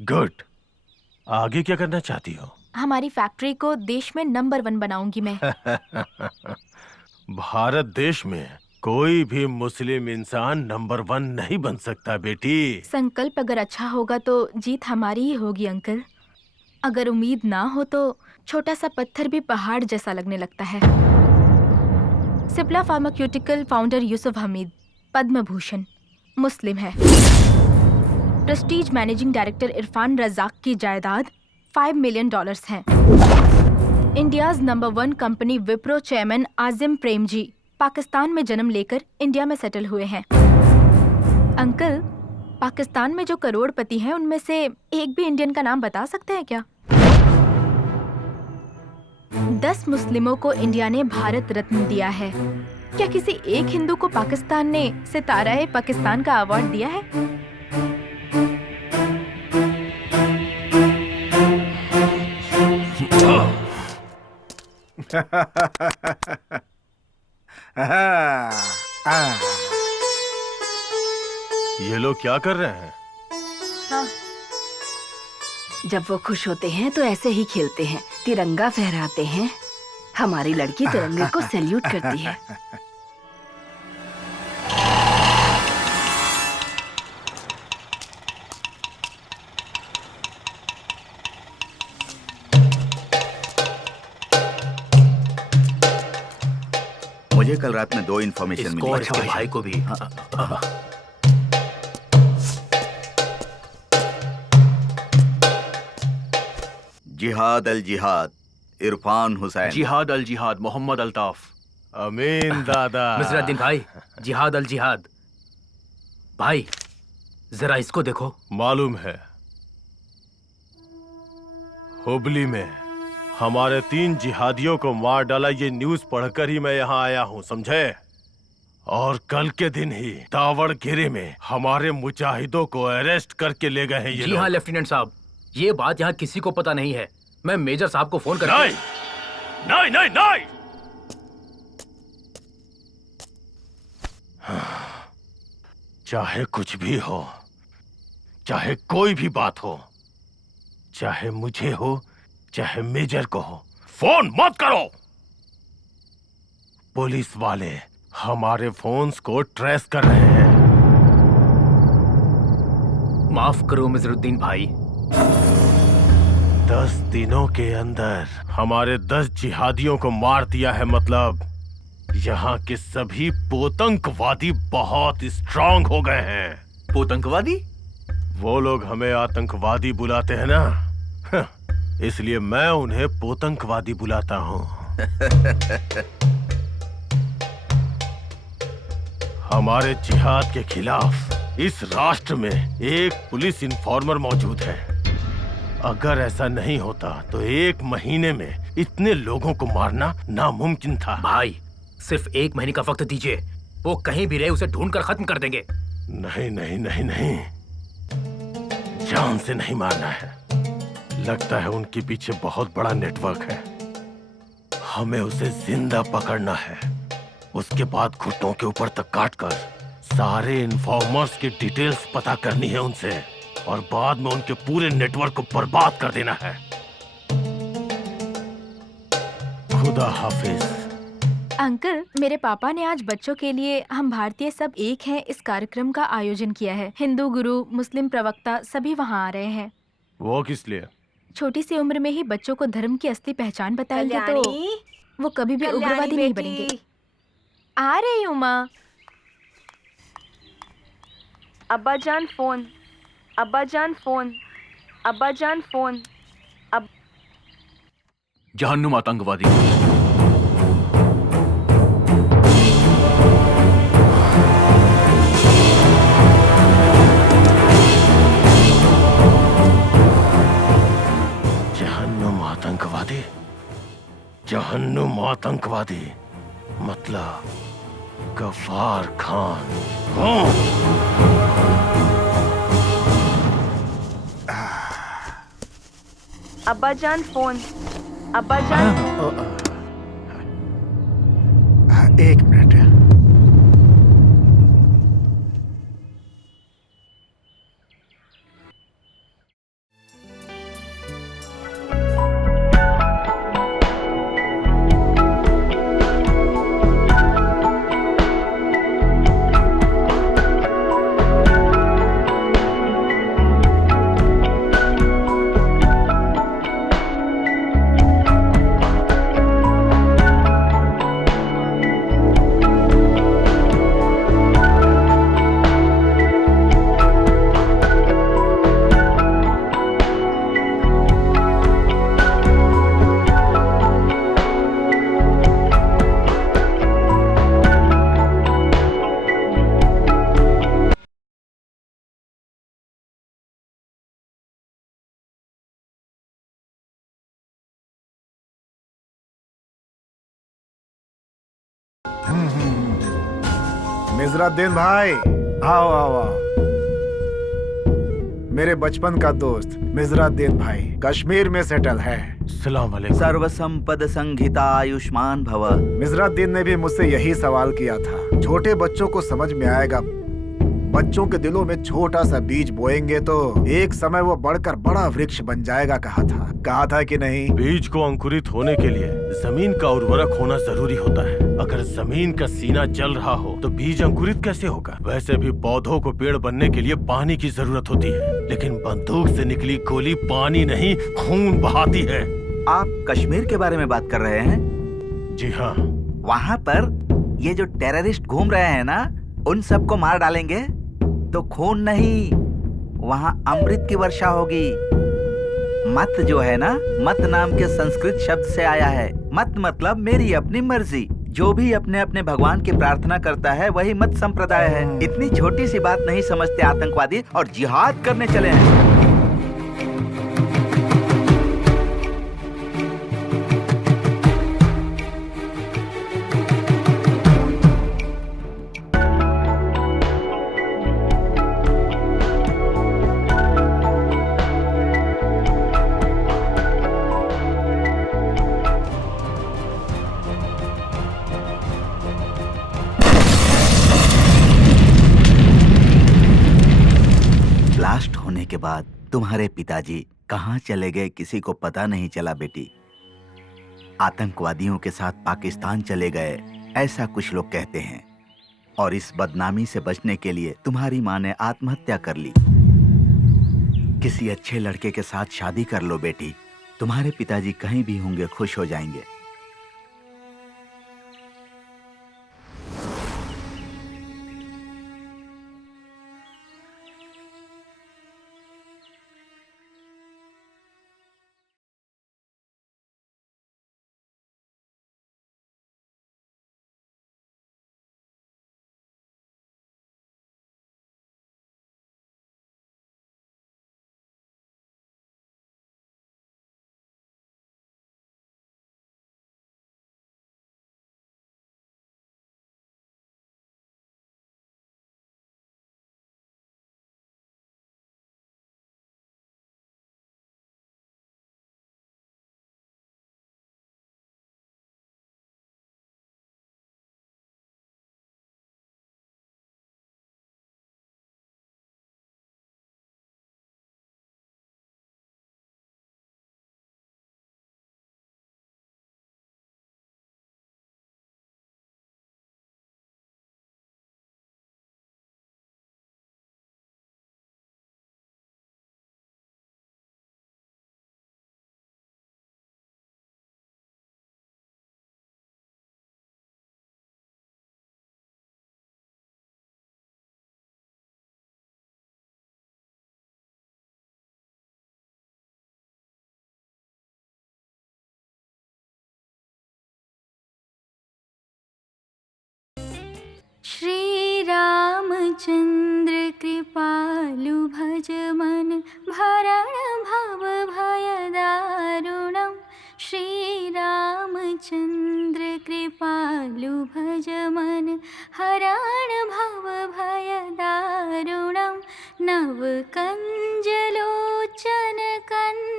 good. आगे क्या करना चाहती हो? हमारी फैक्ट्री को देश में नंबर 1 बनाऊंगी मैं। भारत देश में कोई भी मुस्लिम इंसान नंबर 1 नहीं बन सकता बेटी। संकल्प अगर अच्छा होगा तो जीत हमारी ही होगी अंकल। अगर उम्मीद ना हो तो छोटा सा पत्थर भी पहाड़ जैसा लगने लगता है। Cipla pharmaceutical founder Yusuf Hamied, Padma Bhushan, Muslim है। Prestige managing director Irfan Razack की जायदाद $5 मिलियन हैं। India's number 1 company Wipro chairman Azim Premji Pakistan में जन्म लेकर इंडिया में सेटल हुए हैं। अंकल, पाकिस्तान में जो करोड़पति हैं उनमें से एक भी इंडियन का नाम बता सकते हैं क्या? 10 मुस्लिमों को इंडिया ने भारत रत्न दिया है। क्या किसी एक हिंदू को पाकिस्तान ने सितारा-ए पाकिस्तान का अवार्ड दिया है? ये लोग क्या कर रहे हैं? हाँ। जब वो खुश होते हैं तो ऐसे ही खेलते हैं, तिरंगा फहराते हैं। हमारी लड़की तिरंगे को सैल्यूट करती है। मुझे कल रात में 2 इन्फॉर्मेशन मिली। और इसके भाई को भी। जिहाद अल जिहाद, इरफान हुसैन। जिहाद अल जिहाद, मोहम्मद अल्ताफ। अमीन दादा। मिजरुद्दीन भाई, जिहाद अल जिहाद। भाई जरा इसको देखो। मालूम है, हुबली में हमारे 3 जिहादियों को मार डाला। ये न्यूज पढ़कर ही मैं यहाँ आया हूँ, समझे? और कल के दिन ही दावड़गिरी में हमारे मुजाहिदों को अरेस्ट करके ले गए हैं ये जी लोग। हाँ लेफ्टिनेंट साहब, ये बात यहाँ किसी को पता नहीं है। मैं मेजर साहब को फोन करके। नहीं नहीं नहीं। चाहे कुछ भी हो, चाहे कोई भी बात हो, चाहे मुझे हो चाहे मेजर को हो, फोन मत करो। पुलिस वाले हमारे फोन्स को ट्रेस कर रहे हैं। माफ करो मिजरुद्दीन भाई। 10 दिनों के अंदर हमारे 10 जिहादियों को मार दिया है। मतलब यहाँ के सभी पोतंकवादी बहुत स्ट्रांग हो गए हैं। पोतंकवादी? वो लोग हमें आतंकवादी बुलाते हैं ना, इसलिए मैं उन्हें पोतंकवादी बुलाता हूँ। हमारे जिहाद के खिलाफ इस राष्ट्र में एक पुलिस इन्फॉर्मर मौजूद है। अगर ऐसा नहीं होता तो 1 महीने में इतने लोगों को मारना नामुमकिन था। भाई सिर्फ 1 महीने का वक्त दीजिए, वो कहीं भी रहे उसे ढूंढकर खत्म कर देंगे। नहीं नहीं नहीं नहीं, जान से नहीं मारना है। लगता है उनके पीछे बहुत बड़ा नेटवर्क है। हमें उसे जिंदा पकड़ना है। उसके बाद घुटनों के ऊपर तक काटकर सारे इन्फॉर्मर्स की डिटेल्स पता करनी है उनसे, और बाद में उनके पूरे नेटवर्क को बर्बाद कर देना है। खुदा हाफिज। अंकल, मेरे पापा ने आज बच्चों के लिए हम भारतीय सब एक हैं इस कार्यक्रम का आयोजन किया है। हिंदू गुरु, मुस्लिम प्रवक्ता सभी वहाँ आ रहे हैं। वो किस लिए? छोटी सी उम्र में ही बच्चों को धर्म की असली पहचान बताएंगे तो वो कभी भी उग्रवादी नहीं बनेंगे। आ रही हूँ माँ। अब्बा जान फोन, अब्बा जान फोन, अब्बा जान फोन। जहन्नुम आतंकवादी। जहन्नुम आतंकवादी? जहन्नुम आतंकवादी मतलब गफ्फार खान। अब्बा जान फोन, अब्बा जान। एक मिनट। मिजराद्दीन भाई, आओ आओ आओ। मेरे बचपन का दोस्त मिजराद्दीन भाई कश्मीर में सेटल है। सलाम अलैकुम। सर्वसंपद संहिता आयुष्मान भव। मिजराद्दीन ने भी मुझसे यही सवाल किया था। छोटे बच्चों को समझ में आएगा, बच्चों के दिलों में छोटा सा बीज बोएंगे तो एक समय वो बढ़कर बड़ा वृक्ष बन जाएगा। कहा था कि नहीं? बीज को अंकुरित होने के लिए जमीन का उर्वरक होना जरूरी होता है। अगर जमीन का सीना जल रहा हो तो बीज अंकुरित कैसे होगा? वैसे भी पौधों को पेड़ बनने के लिए पानी की जरूरत होती है, लेकिन बंदूक से निकली गोली पानी नहीं खून बहाती है। आप कश्मीर के बारे में बात कर रहे हैं? जी हाँ। वहाँ पर ये जो टेररिस्ट घूम रहे हैं ना, उन सबको मार डालेंगे तो खून नहीं, वहाँ अमृत की वर्षा होगी। मत जो है ना, मत नाम के संस्कृत शब्द से आया है। मत मतलब मेरी अपनी मर्जी। जो भी अपने अपने भगवान की प्रार्थना करता है वही मत संप्रदाय है। इतनी छोटी सी बात नहीं समझते आतंकवादी और जिहाद करने चले हैं। ब्लास्ट होने के बाद तुम्हारे पिताजी कहाँ चले गए किसी को पता नहीं चला बेटी। आतंकवादियों के साथ पाकिस्तान चले गए, ऐसा कुछ लोग कहते हैं। और इस बदनामी से बचने के लिए तुम्हारी माँ ने आत्महत्या कर ली। किसी अच्छे लड़के के साथ शादी कर लो बेटी, तुम्हारे पिताजी कहीं भी होंगे खुश हो जाएंगे।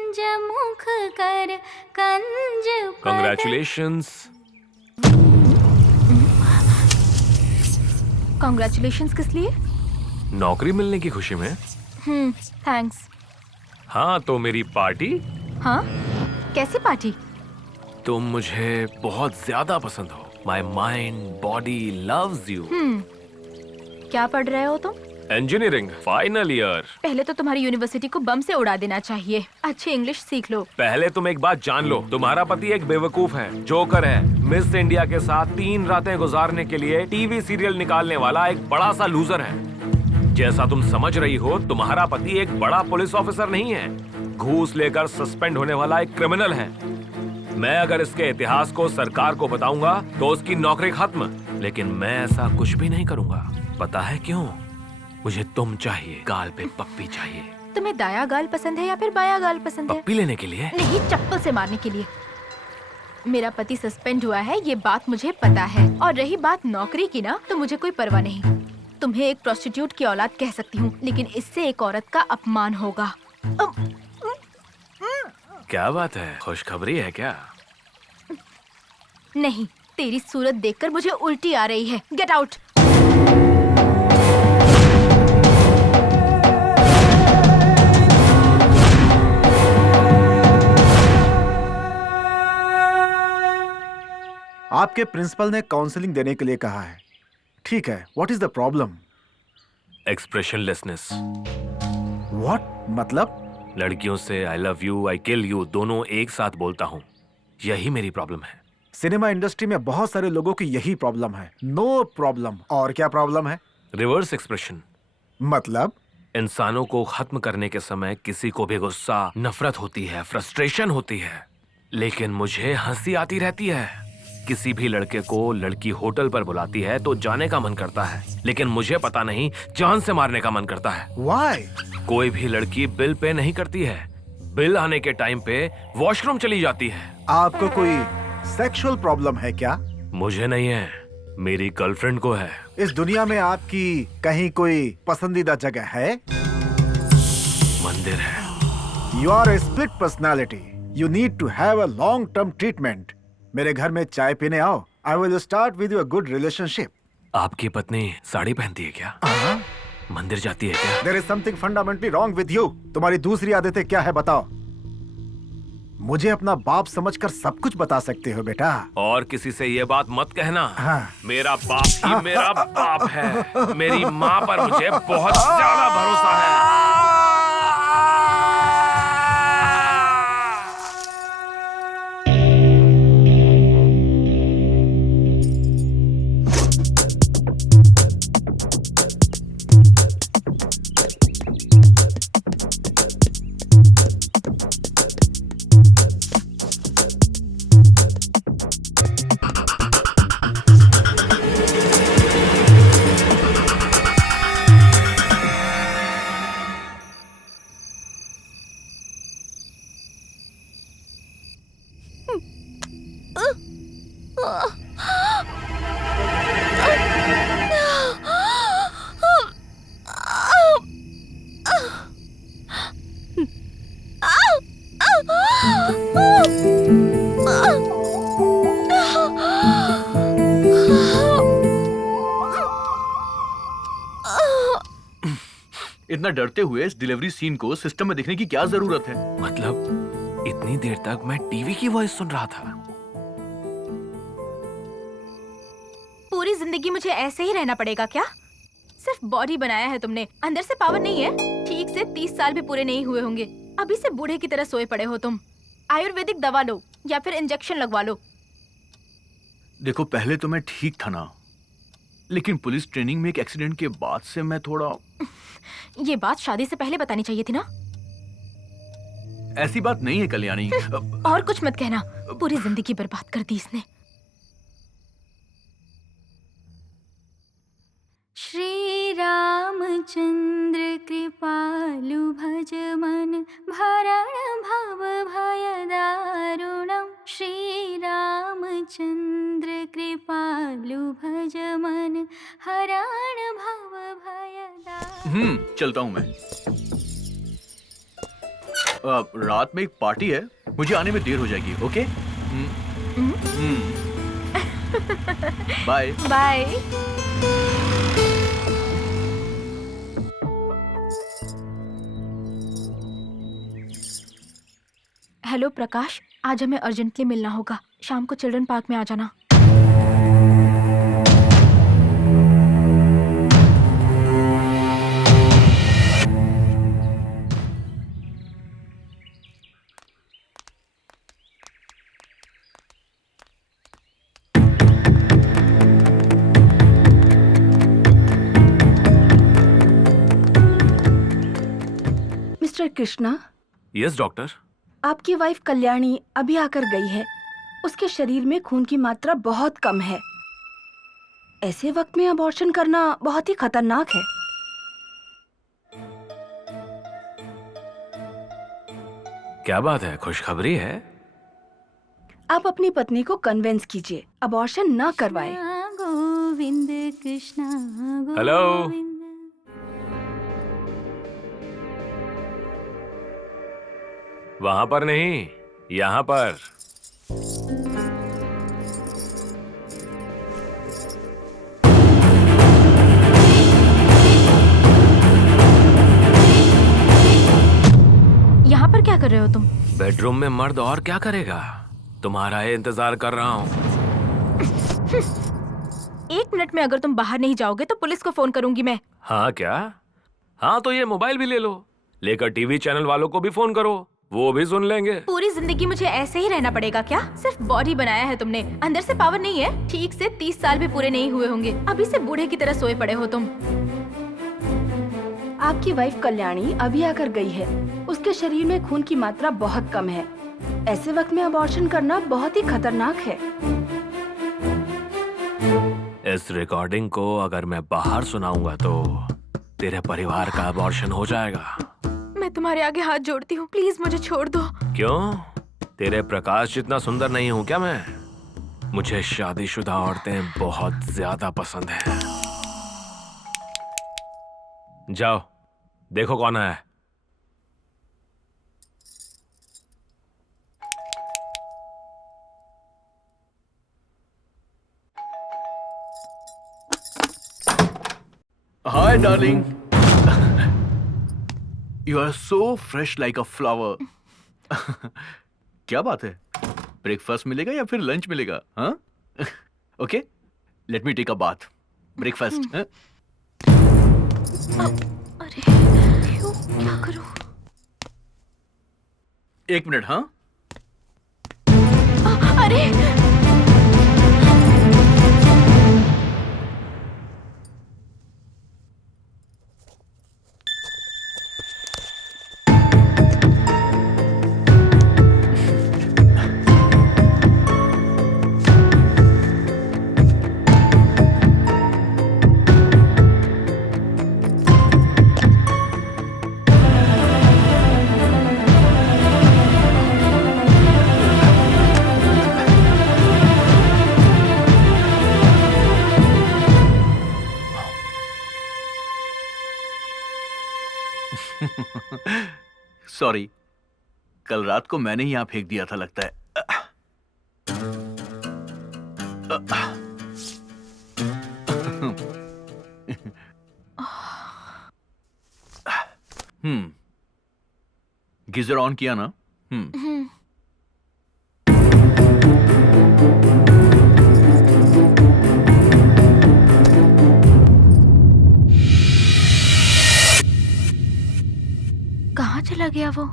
कंज मुख कर कंज पद। कंग्रेचुलेशंस। कॉन्ग्रेचुलेशंस किस लिए? नौकरी मिलने की खुशी में। थैंक्स। हाँ तो मेरी पार्टी। हाँ, कैसी पार्टी? तुम मुझे बहुत ज्यादा पसंद हो। My mind body loves you. क्या पढ़ रहे हो तुम? Engineering final year. पहले तो तुम्हारी यूनिवर्सिटी को बम से उड़ा देना चाहिए। अच्छी इंग्लिश सीख लो। पहले तुम एक बात जान लो, तुम्हारा पति एक बेवकूफ है, जोकर है, मिस इंडिया के साथ 3 रातें गुजारने के लिए टीवी सीरियल निकालने वाला एक बड़ा सा लूजर है। जैसा तुम समझ रही हो, तुम्हारा पति एक बड़ा पुलिस ऑफिसर नहीं है, घूस लेकर सस्पेंड होने वाला एक क्रिमिनल है। मैं अगर इसके इतिहास को सरकार को बताऊंगा तो उसकी नौकरी खत्म, लेकिन मैं ऐसा कुछ भी नहीं करूंगा। पता है क्यों? मुझे तुम चाहिए, गाल पे पप्पी चाहिए। तुम्हें दाया गाल पसंद है या फिर बाया गाल पसंद है? पप्पी लेने के लिए नहीं, चप्पल से मारने के लिए। मेरा पति सस्पेंड हुआ है, ये बात मुझे पता है। और रही बात नौकरी की ना, तो मुझे कोई परवाह नहीं। तुम्हें एक प्रोस्टिट्यूट की औलाद कह सकती हूँ, लेकिन इससे एक औरत का अपमान होगा। क्या बात है, खुशखबरी है क्या? नहीं, तेरी सूरत देखकर मुझे उल्टी आ रही है। Get out. आपके प्रिंसिपल ने काउंसलिंग देने के लिए कहा है। ठीक है, what is the problem? Expressionlessness. What मतलब? लड़कियों से I love you, I kill you दोनों एक साथ बोलता हूँ, यही मेरी प्रॉब्लम है। सिनेमा इंडस्ट्री में बहुत सारे लोगों की यही प्रॉब्लम है। No problem. और क्या प्रॉब्लम है? Reverse expression. मतलब? इंसानों को खत्म करने के समय किसी को भी गुस्सा, नफरत होती है, फ्रस्ट्रेशन होती है, लेकिन मुझे हंसी आती रहती है। किसी भी लड़के को लड़की होटल पर बुलाती है तो जाने का मन करता है, लेकिन मुझे पता नहीं जान से मारने का मन करता है। Why? कोई भी लड़की बिल पे नहीं करती है, बिल आने के टाइम पे वॉशरूम चली जाती है। आपको कोई सेक्सुअल प्रॉब्लम है क्या? मुझे नहीं है, मेरी गर्लफ्रेंड को है। इस दुनिया में आपकी कहीं कोई पसंदीदा जगह है? मंदिर है। You are a split personality. You need to have a long-term treatment. मेरे घर में चाय पीने आओ। I will start with you a good relationship. आपकी पत्नी साड़ी पहनती है क्या? मंदिर जाती है क्या? There is something fundamentally wrong with you. तुम्हारी दूसरी आदतें क्या है बताओ? मुझे अपना बाप समझकर सब कुछ बता सकते हो बेटा। और किसी से ये बात मत कहना। हाँ। मेरा बाप ही मेरा बाप है। मेरी माँ पर मुझे बहुत ज्यादा भरोसा है। इतना डरते हुए इस डिलीवरी सीन को सिस्टम में देखने की क्या जरूरत है? मतलब इतनी देर तक मैं टीवी की वॉइस सुन रहा था। पूरी जिंदगी मुझे ऐसे ही रहना पड़ेगा क्या? सिर्फ बॉडी बनाया है तुमने, अंदर से पावर नहीं है। ठीक से 30 साल भी पूरे नहीं हुए होंगे, अभी से बूढ़े की तरह सोए पड़े हो तुम। आयुर्वेदिक दवा लो या फिर इंजेक्शन लगवा लो। देखो, पहले तो मैं ठीक था ना, लेकिन पुलिस ट्रेनिंग में एक एक्सीडेंट के बाद से मैं थोड़ा। ये बात शादी से पहले बतानी चाहिए थी ना। ऐसी बात नहीं है कल्याणी। और कुछ मत कहना, पूरी जिंदगी बर्बाद कर दी इसने। श्री रामचंद्र कृपालु भज मन भरण भव भय दारुणम। श्री रामचंद्र कृपालु भज मन हरण भव भय दारुणम। चलता हूं मैं। रात में एक पार्टी है, मुझे आने में देर हो जाएगी। Okay, bye bye. Hello Prakash, आज हमें अर्जेंटली मिलना होगा। शाम को चिल्ड्रन पार्क में आ जाना। Mister Krishna, yes doctor. आपकी वाइफ कल्याणी अभी आकर गई है। उसके शरीर में खून की मात्रा बहुत कम है। ऐसे वक्त में अबॉर्शन करना बहुत ही खतरनाक है। क्या बात है, खुशखबरी है? आप अपनी पत्नी को कन्विंस कीजिए, अबॉर्शन ना करवाएं। गोविंद कृष्णा हेलो। वहां पर नहीं, यहाँ पर। यहाँ पर क्या कर रहे हो तुम? बेडरूम में मर्द और क्या करेगा? तुम्हारा ही इंतजार कर रहा हूँ। 1 मिनट में अगर तुम बाहर नहीं जाओगे तो पुलिस को फोन करूंगी मैं। हाँ क्या? हाँ तो ये मोबाइल भी ले लो, लेकर टीवी चैनल वालों को भी फोन करो, वो भी सुन लेंगे। पूरी जिंदगी मुझे ऐसे ही रहना पड़ेगा क्या? सिर्फ बॉडी बनाया है तुमने, अंदर से पावर नहीं है। ठीक से 30 साल भी पूरे नहीं हुए होंगे, अभी से बूढ़े की तरह सोए पड़े हो तुम। आपकी वाइफ कल्याणी अभी आकर गई है। उसके शरीर में खून की मात्रा बहुत कम है। ऐसे वक्त में अबॉर्शन करना बहुत ही खतरनाक है। इस रिकॉर्डिंग को अगर मैं बाहर सुनाऊंगा तो तेरे परिवार का अबॉर्शन हो जाएगा। मैं तुम्हारे आगे हाथ जोड़ती हूँ, प्लीज मुझे छोड़ दो। क्यों? तेरे प्रकाश जितना सुंदर नहीं हूँ क्या मैं? मुझे शादीशुदा औरतें बहुत ज्यादा पसंद हैं। जाओ देखो कौन है। Hi darling, you are so fresh like a flower. क्या बात है, ब्रेकफास्ट मिलेगा या फिर लंच मिलेगा? हाँ okay, let me take a bath. Breakfast. अरे क्यों, क्या करूं? 1 मिनट। हाँ अरे सॉरी, कल रात को मैंने ही यहाँ फेंक दिया था लगता है। गीजर ऑन किया ना? कहाँ चला गया वो?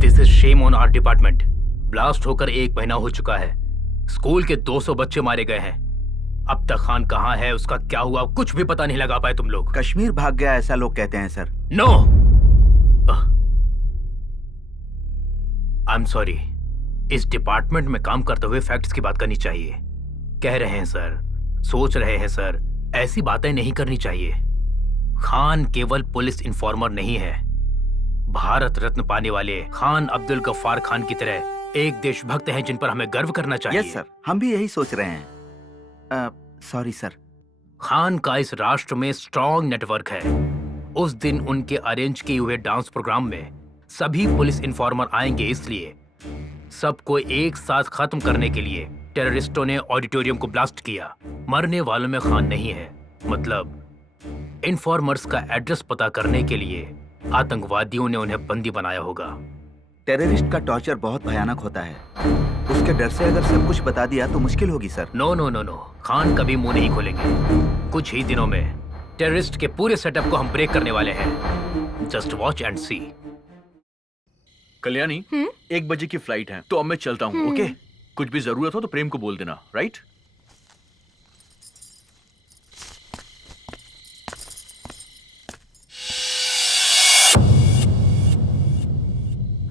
This is shame on our department. Blast होकर 1 महीना हो चुका है। स्कूल के 200 बच्चे मारे गए हैं। अब तक खान कहाँ है, उसका क्या हुआ, कुछ भी पता नहीं लगा पाए तुम लोग। कश्मीर भाग गया ऐसा लोग कहते हैं sir. No, I am sorry. इस डिपार्टमेंट में काम करते हुए फैक्ट्स की बात करनी चाहिए। कह रहे हैं सर, सोच रहे हैं सर, ऐसी बातें नहीं करनी चाहिए। खान केवल पुलिस इन्फॉर्मर नहीं है, भारत रत्न पाने वाले खान अब्दुल गफ्फार खान की तरह एक देशभक्त हैं जिन पर हमें गर्व करना चाहिए। यस सर, हम भी यही सोच रहे हैं। Sorry sir. खान का इस राष्ट्र में स्ट्रॉन्ग नेटवर्क है। उस दिन उनके अरेंज किए हुए डांस प्रोग्राम में सभी पुलिस इन्फॉर्मर आएंगे, इसलिए सबको एक साथ खत्म करने के लिए टेररिस्टों ने ऑडिटोरियम को ब्लास्ट किया। मरने वालों में खान नहीं है, मतलब इन्फॉर्मर्स का एड्रेस पता करने के लिए आतंकवादियों ने उन्हें बंदी बनाया होगा। टेररिस्ट का टॉर्चर बहुत भयानक होता है। उसके डर से अगर सब कुछ बता दिया तो मुश्किल होगी sir. No no no no, Khan कभी मुंह नहीं खोलेंगे। कुछ ही दिनों में टेररिस्ट के पूरे सेटअप को हम ब्रेक करने वाले हैं। जस्ट वॉच एंड सी। कल्याणी, 1 बजे की फ्लाइट है, तो अब मैं चलता हूँ। ओके? कुछ भी जरूरत हो तो प्रेम को बोल देना, राइट?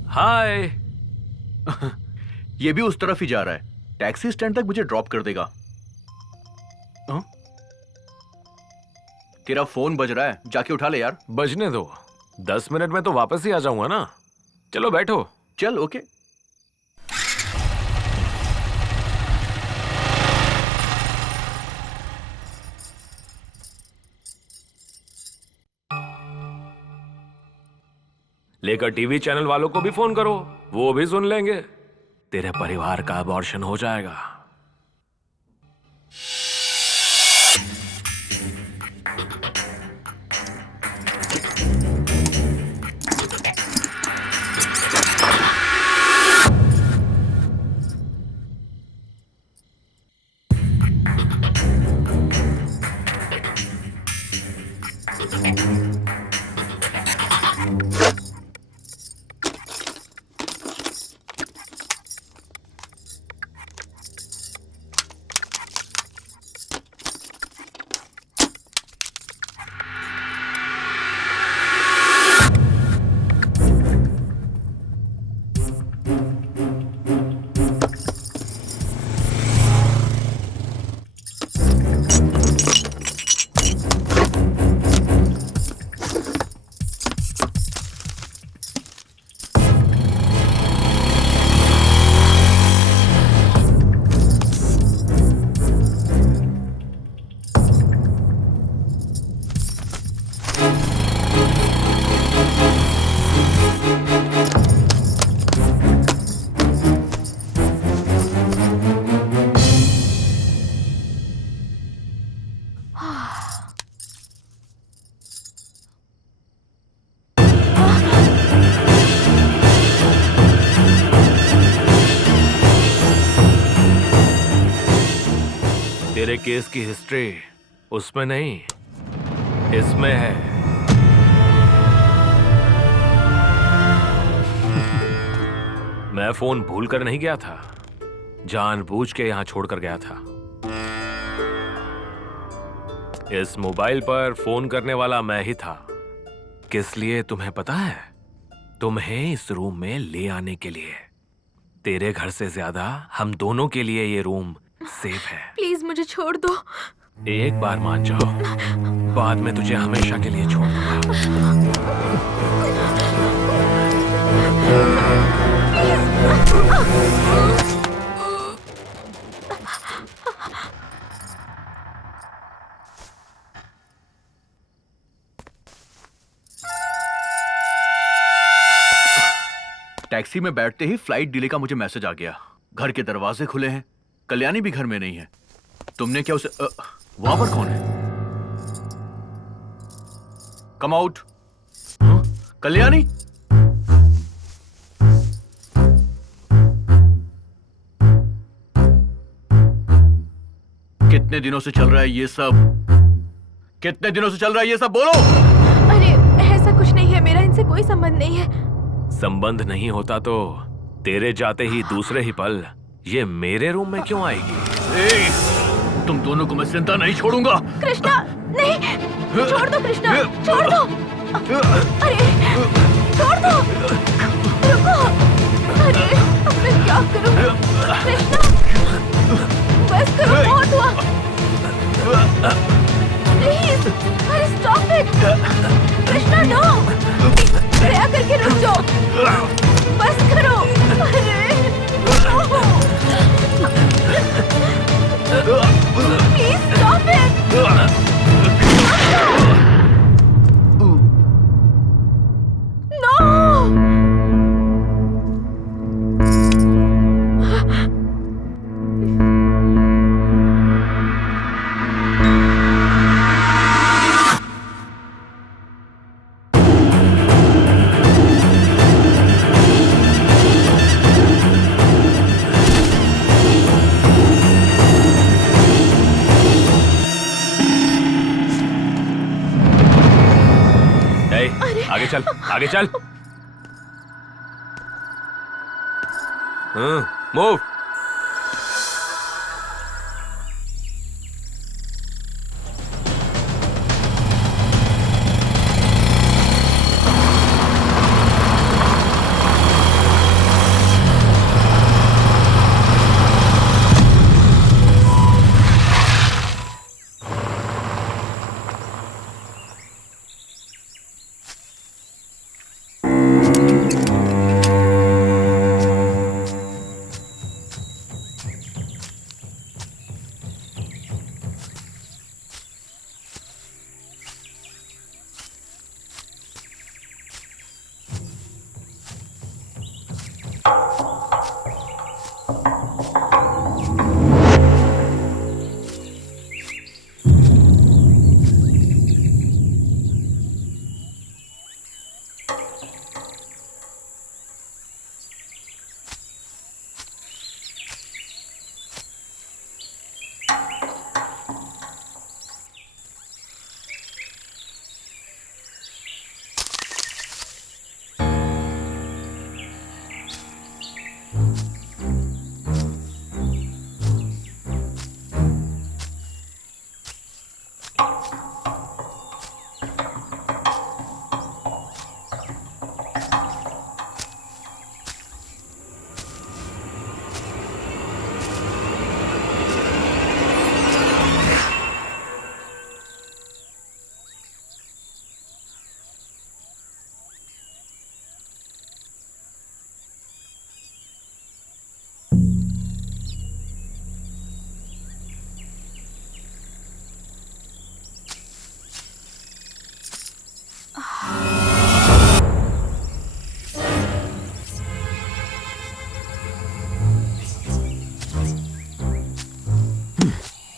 हाय। ये भी उस तरफ ही जा रहा है। टैक्सी स्टैंड तक मुझे ड्रॉप कर देगा। तेरा फोन बज रहा है, जाके उठा ले यार। बजने दो, 10 मिनट में तो वापस ही आ जाऊंगा ना। चलो बैठो। चल, ओके। लेकर टीवी चैनल वालों को भी फोन करो, वो भी सुन लेंगे। तेरे परिवार का अबॉर्शन हो जाएगा। तेरे केस की हिस्ट्री उसमें नहीं, इसमें है। मैं फोन भूल कर नहीं गया था, जानबूझ के यहां छोड़कर गया था। इस मोबाइल पर फोन करने वाला मैं ही था। किस लिए तुम्हें पता है? तुम्हें इस रूम में ले आने के लिए। तेरे घर से ज्यादा हम दोनों के लिए ये रूम सेफ है। प्लीज मुझे छोड़ दो। एक बार मान जाओ, बाद में तुझे हमेशा के लिए छोड़ दूंगा। टैक्सी में बैठते ही फ्लाइट डिले का मुझे मैसेज आ गया। घर के दरवाजे खुले हैं, कल्याणी भी घर में नहीं है। तुमने क्या उसे वहां पर कौन है? Come out. कल्याणी, कितने दिनों से चल रहा है ये सब? कितने दिनों से चल रहा है ये सब? बोलो। अरे ऐसा कुछ नहीं है, मेरा इनसे कोई संबंध नहीं है। संबंध नहीं होता तो तेरे जाते ही दूसरे ही पल ये मेरे रूम में क्यों आएगी? तुम दोनों को मैं जिंदा नहीं छोड़ूंगा। कृष्णा, नहीं, छोड़ दो कृष्णा, छोड़ दो। अरे छोड़ दो, रुको। अरे अब मैं क्या करूं? कृष्णा, बस करो, बहुत हुआ। प्लीज, अरे स्टॉप इट। कृष्णा, नो, दया करके रुक जाओ, बस करो। अरे प्लीज स्टॉप इट। चल, आगे चल। मूव।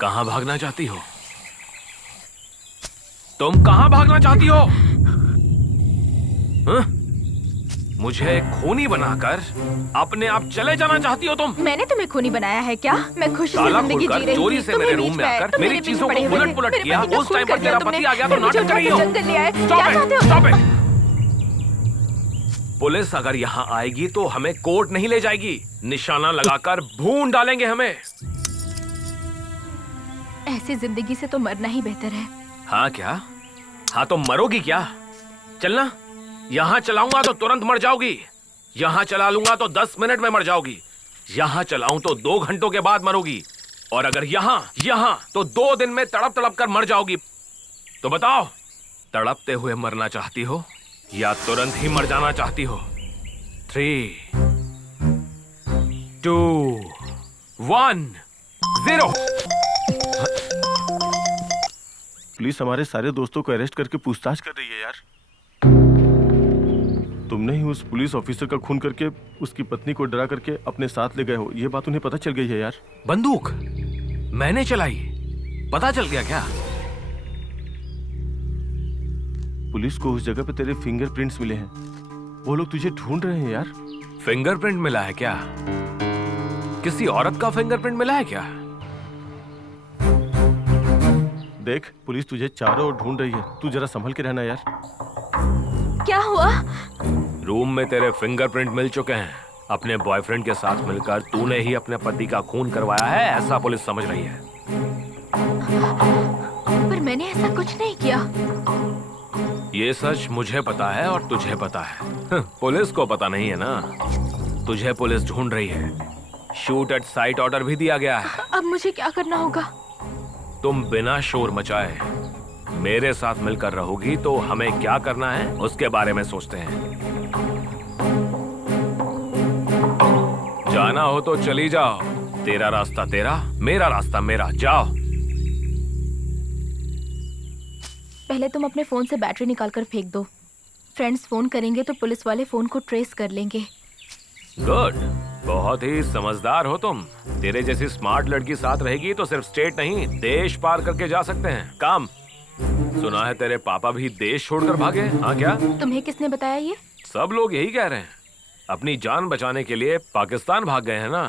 कहां भागना चाहती हो? तुम कहां भागना चाहती हो? हाँ? मुझे खूनी बनाकर अपने आप चले जाना चाहती हो तुम? मैंने तुम्हें खूनी बनाया है क्या? मैं खुशी से ताला जिंदगी जी खोलकर रही चोरी थी। से तुम्हें मेरे बीच रूम में में आए, आकर तुम मेरी मेरे चीजों पीछे को पड़े हुए उलट-पुलट थे। किया। मेरे पति का उस टाइम खून पर कर तेरा दिया पति तुमने। आ गया तो फिर मुझे नाटक कर रही उठा हो। के जंगल ले आए। क्या चाहते हो? Stop it! पुलिस अगर यहाँ आएगी तो हमें कोर्ट नहीं ले जाएगी, निशाना लगाकर भून डालेंगे हमें। ऐसी जिंदगी से तो मरना ही बेहतर है। हाँ क्या? हाँ तो मरोगी क्या? चलना, यहाँ चलाऊंगा तो तुरंत मर जाओगी, यहाँ चला लूंगा तो 10 मिनट में मर जाओगी, यहाँ चलाऊं तो 2 घंटों के बाद मरोगी, और अगर यहाँ तो 2 दिन में तड़प तड़प कर मर जाओगी। तो बताओ, तड़पते हुए मरना चाहती हो या तुरंत ही मर जाना चाहती हो? 3, 2, 1, 0। पुलिस हमारे सारे दोस्तों को अरेस्ट करके पूछताछ कर रही है यार। तुमने ही उस पुलिस ऑफिसर का खून करके उसकी पत्नी को डरा करके अपने साथ ले गए हो, ये बात उन्हें पता चल गई है यार। बंदूक मैंने चलाई, पता चल गया क्या? पुलिस को उस जगह पे तेरे फिंगरप्रिंट्स मिले हैं, वो लोग तुझे ढूंढ रहे हैं यार। फिंगरप्रिंट मिला है क्या? किसी औरत का फिंगरप्रिंट मिला है क्या? देख, पुलिस तुझे चारों ओर ढूंढ रही है, तू जरा संभल के रहना यार। क्या हुआ? रूम में तेरे फिंगरप्रिंट मिल चुके हैं। अपने बॉयफ्रेंड के साथ मिलकर तूने ही अपने पति का खून करवाया है, ऐसा पुलिस समझ रही है। पर मैंने ऐसा कुछ नहीं किया। ये सच मुझे पता है और तुझे पता है, पुलिस को पता नहीं है ना। तुझे पुलिस ढूंढ रही है, शूट एट साइट ऑर्डर भी दिया गया है। अब मुझे क्या करना होगा? तुम बिना शोर मचाए मेरे साथ मिलकर रहोगी तो हमें क्या करना है उसके बारे में सोचते हैं। जाना हो तो चली जाओ, तेरा रास्ता तेरा, मेरा रास्ता मेरा, जाओ। पहले तुम अपने फोन से बैटरी निकालकर फेंक दो। फ्रेंड्स फोन करेंगे तो पुलिस वाले फोन को ट्रेस कर लेंगे। गुड, बहुत ही समझदार हो तुम। तेरे जैसी स्मार्ट लड़की साथ रहेगी तो सिर्फ स्टेट नहीं, देश पार करके जा सकते हैं। काम सुना है तेरे पापा भी देश छोड़कर भागे, हाँ क्या? तुम्हें किसने बताया ये? सब लोग यही कह रहे हैं, अपनी जान बचाने के लिए पाकिस्तान भाग गए हैं ना।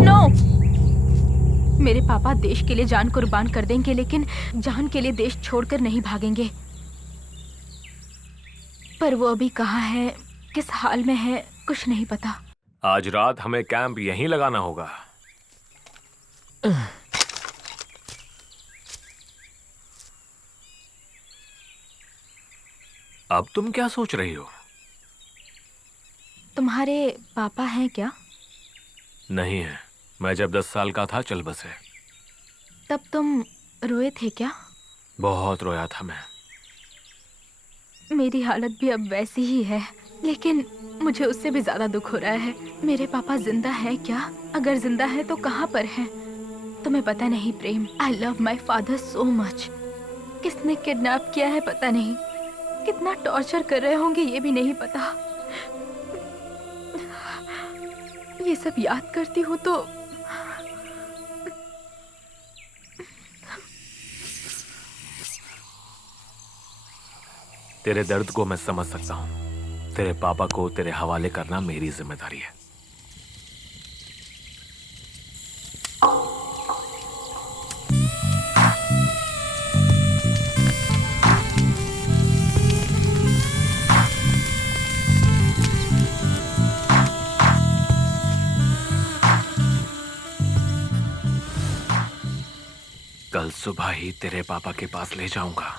नो, मेरे पापा देश के लिए जान कुर्बान कर देंगे, लेकिन जान के लिए देश छोड़कर नहीं भागेंगे। पर वो अभी कहाँ है, किस हाल में है, कुछ नहीं पता। आज रात हमें कैंप यहीं लगाना होगा। अब तुम क्या सोच रही हो? तुम्हारे पापा हैं क्या? नहीं है। मैं जब 10 साल का था चल बसे। तब तुम रोए थे क्या? बहुत रोया था मैं। मेरी हालत भी अब वैसी ही है, लेकिन मुझे उससे भी ज्यादा दुख हो रहा है। मेरे पापा जिंदा है क्या? अगर जिंदा है तो कहाँ पर हैं? तुम्हें पता नहीं Prem, I love my father so much. किसने किडनैप किया है पता नहीं, कितना टॉर्चर कर रहे होंगे ये भी नहीं पता। ये सब याद करती हूँ तो तेरे दर्द को मैं समझ सकता हूँ। तेरे पापा को तेरे हवाले करना मेरी जिम्मेदारी है। कल सुबह ही तेरे पापा के पास ले जाऊंगा।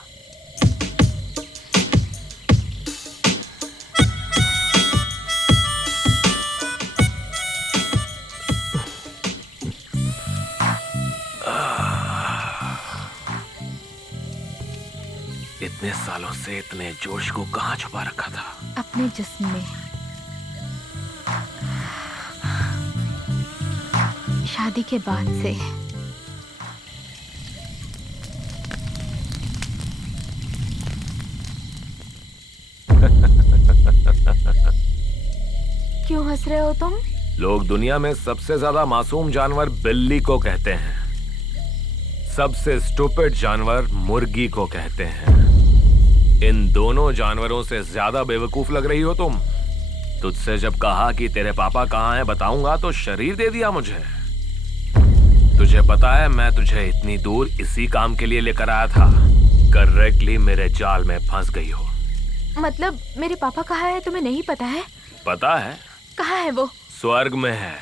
इतने सालों से इतने जोश को कहाँ छुपा रखा था? अपने जिस्म में। शादी के बाद से। क्यों हंस रहे हो तुम? लोग दुनिया में सबसे ज्यादा मासूम जानवर बिल्ली को कहते हैं, सबसे स्टूपिड जानवर मुर्गी को कहते हैं। इन दोनों जानवरों से ज्यादा बेवकूफ लग रही हो तुम। तुझसे जब कहा कि तेरे पापा कहाँ हैं बताऊंगा तो शरीर दे दिया मुझे। तुझे पता है मैं तुझे इतनी दूर इसी काम के लिए लेकर आया था। करेक्टली मेरे जाल में फंस गई हो। मतलब मेरे पापा कहाँ है तुम्हें नहीं पता है? पता है। कहाँ है वो? स्वर्ग में है।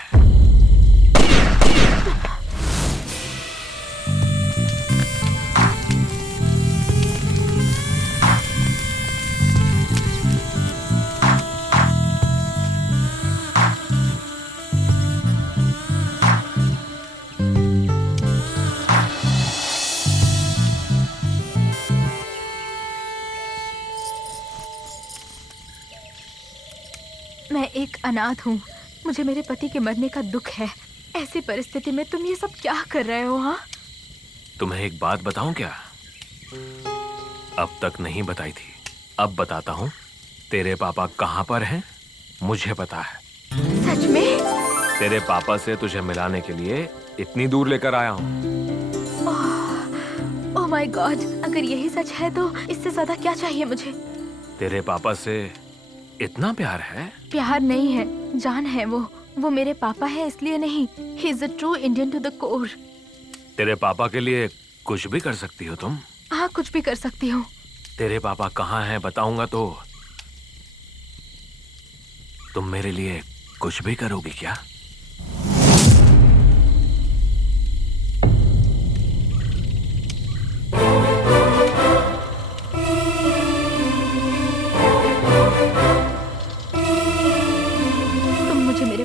मैं एक अनाथ हूँ। मुझे मेरे पति के मरने का दुख है। ऐसी परिस्थिति में तुम ये सब क्या कर रहे हो? हाँ, तुम्हें एक बात बताऊं क्या? अब तक नहीं बताई थी, अब बताता हूँ। तेरे पापा कहाँ पर हैं मुझे पता है। सच में? तेरे पापा से तुझे मिलाने के लिए इतनी दूर लेकर आया हूँ। ओह माय गॉड, अगर यही सच है तो इससे ज्यादा क्या चाहिए मुझे? तेरे पापा से इतना प्यार है? प्यार नहीं है, जान है वो मेरे पापा है इसलिए नहीं। He is a true Indian to the core. तेरे पापा के लिए कुछ भी कर सकती हो तुम? हाँ, कुछ भी कर सकती हूँ। तेरे पापा कहाँ हैं बताऊंगा तो तुम मेरे लिए कुछ भी करोगी क्या?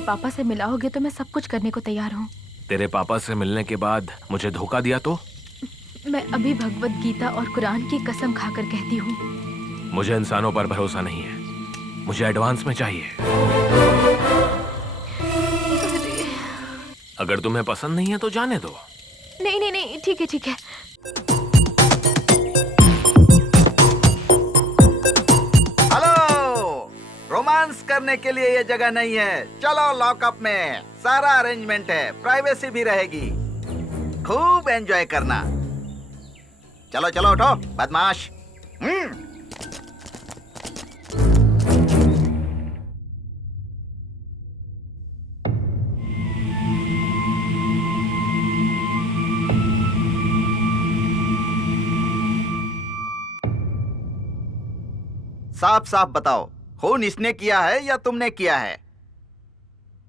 पापा से मिलाओगे तो मैं सब कुछ करने को तैयार हूँ। तेरे पापा से मिलने के बाद मुझे धोखा दिया तो? मैं अभी भगवत गीता और कुरान की कसम खाकर कहती हूँ। मुझे इंसानों पर भरोसा नहीं है, मुझे एडवांस में चाहिए। अगर तुम्हें पसंद नहीं है तो जाने दो। नहीं नहीं नहीं, ठीक है ठीक है। रोमांस करने के लिए ये जगह नहीं है। चलो लॉकअप में, सारा अरेंजमेंट है, प्राइवेसी भी रहेगी। खूब एंजॉय करना। चलो चलो उठो बदमाश। साफ साफ बताओ, खून इसने किया है या तुमने किया है,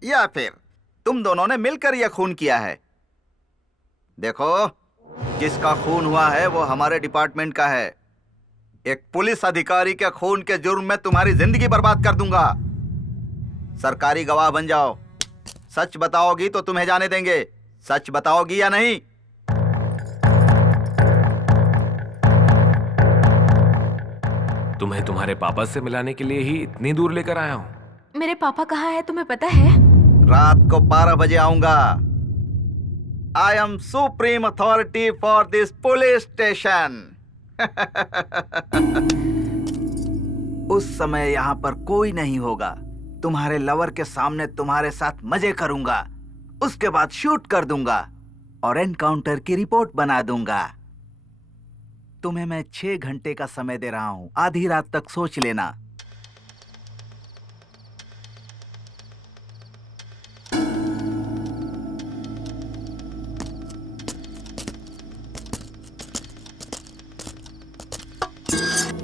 या फिर तुम दोनों ने मिलकर यह खून किया है? देखो, जिसका खून हुआ है वो हमारे डिपार्टमेंट का है। एक पुलिस अधिकारी के खून के जुर्म में तुम्हारी जिंदगी बर्बाद कर दूंगा। सरकारी गवाह बन जाओ। सच बताओगी तो तुम्हें जाने देंगे। सच बताओगी या नहीं? तुम्हें तुम्हारे पापा से मिलाने के लिए ही इतनी दूर लेकर आया हूँ। मेरे पापा कहाँ हैं तुम्हें पता है? रात को 12 बजे आऊंगा। I am supreme authority for this police station. उस समय यहाँ पर कोई नहीं होगा। तुम्हारे लवर के सामने तुम्हारे साथ मजे करूंगा, उसके बाद शूट कर दूंगा और एनकाउंटर की रिपोर्ट बना दूंगा। तुम्हें मैं 6 घंटे का समय दे रहा हूं, आधी रात तक सोच लेना।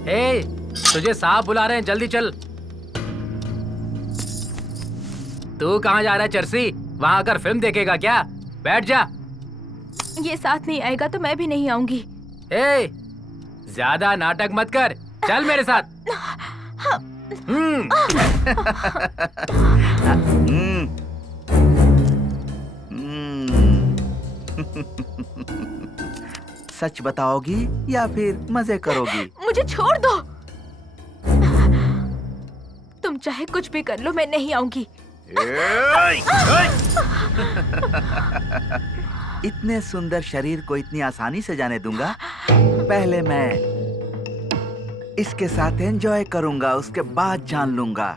ए, तुझे साहब बुला रहे हैं, जल्दी चल। तू कहाँ जा रहा है चर्सी? वहां आकर फिल्म देखेगा क्या? बैठ जा। ये साथ नहीं आएगा तो मैं भी नहीं आऊंगी। ए, ज्यादा नाटक मत कर, चल मेरे साथ। सच बताओगी या फिर मजे करोगी? मुझे छोड़ दो। तुम चाहे कुछ भी कर लो, मैं नहीं आऊंगी। इतने सुंदर शरीर को इतनी आसानी से जाने दूंगा? पहले मैं इसके साथ एंजॉय करूंगा, उसके बाद जान लूंगा।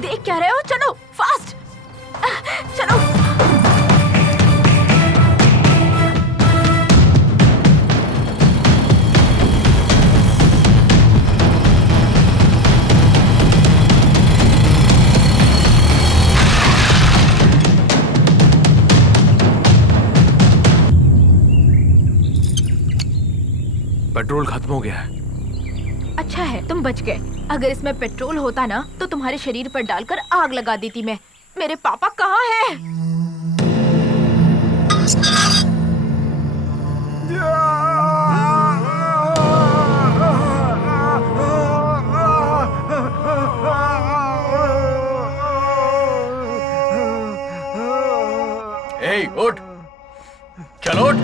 देख क्या रहे हो? चलो फास्ट, चलो। पेट्रोल खत्म हो गया है। अच्छा है तुम बच गए। अगर इसमें पेट्रोल होता ना तो तुम्हारे शरीर पर डालकर आग लगा देती मैं। मेरे पापा कहाँ हैं? ए, उठ, चलो उठ,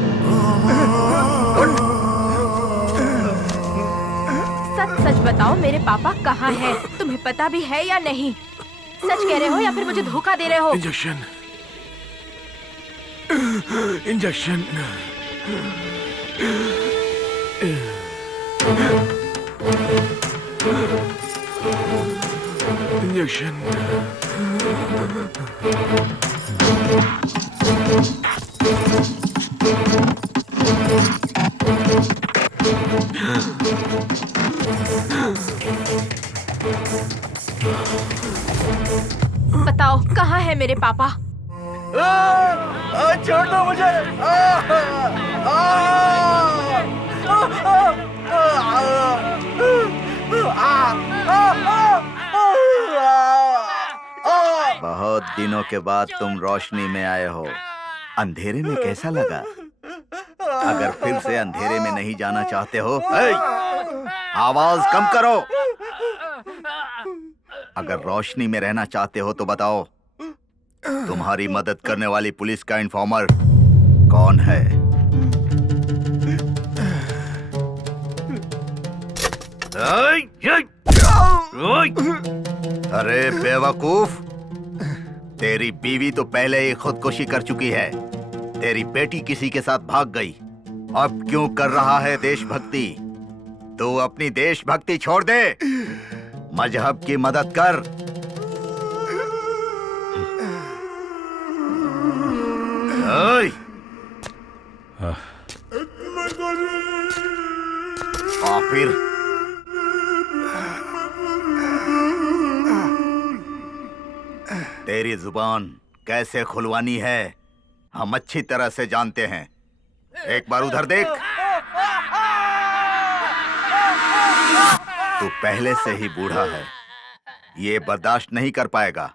उठ। सच सच बताओ मेरे पापा कहाँ हैं? तुम्हें पता भी है या नहीं? सच कह रहे हो या फिर मुझे धोखा दे रहे हो? Injection, injection, injection. बताओ कहाँ है मेरे पापा? छोड़ दो मुझे। बहुत दिनों के बाद तुम रोशनी में आए हो। अंधेरे में कैसा लगा? अगर फिर से अंधेरे में नहीं जाना चाहते हो, आवाज कम करो। अगर रोशनी में रहना चाहते हो तो बताओ, तुम्हारी मदद करने वाली पुलिस का इन्फॉर्मर कौन है? अरे बेवकूफ, तेरी बीवी तो पहले ही खुदकुशी कर चुकी है। तेरी बेटी किसी के साथ भाग गई। अब क्यों कर रहा है देशभक्ति? तू अपनी देशभक्ति छोड़ दे, मजहब की मदद कर। काफिर। तेरी जुबान कैसे खुलवानी है हम अच्छी तरह से जानते हैं। एक बार उधर देख। तू पहले से ही बूढ़ा है, ये बर्दाश्त नहीं कर पाएगा।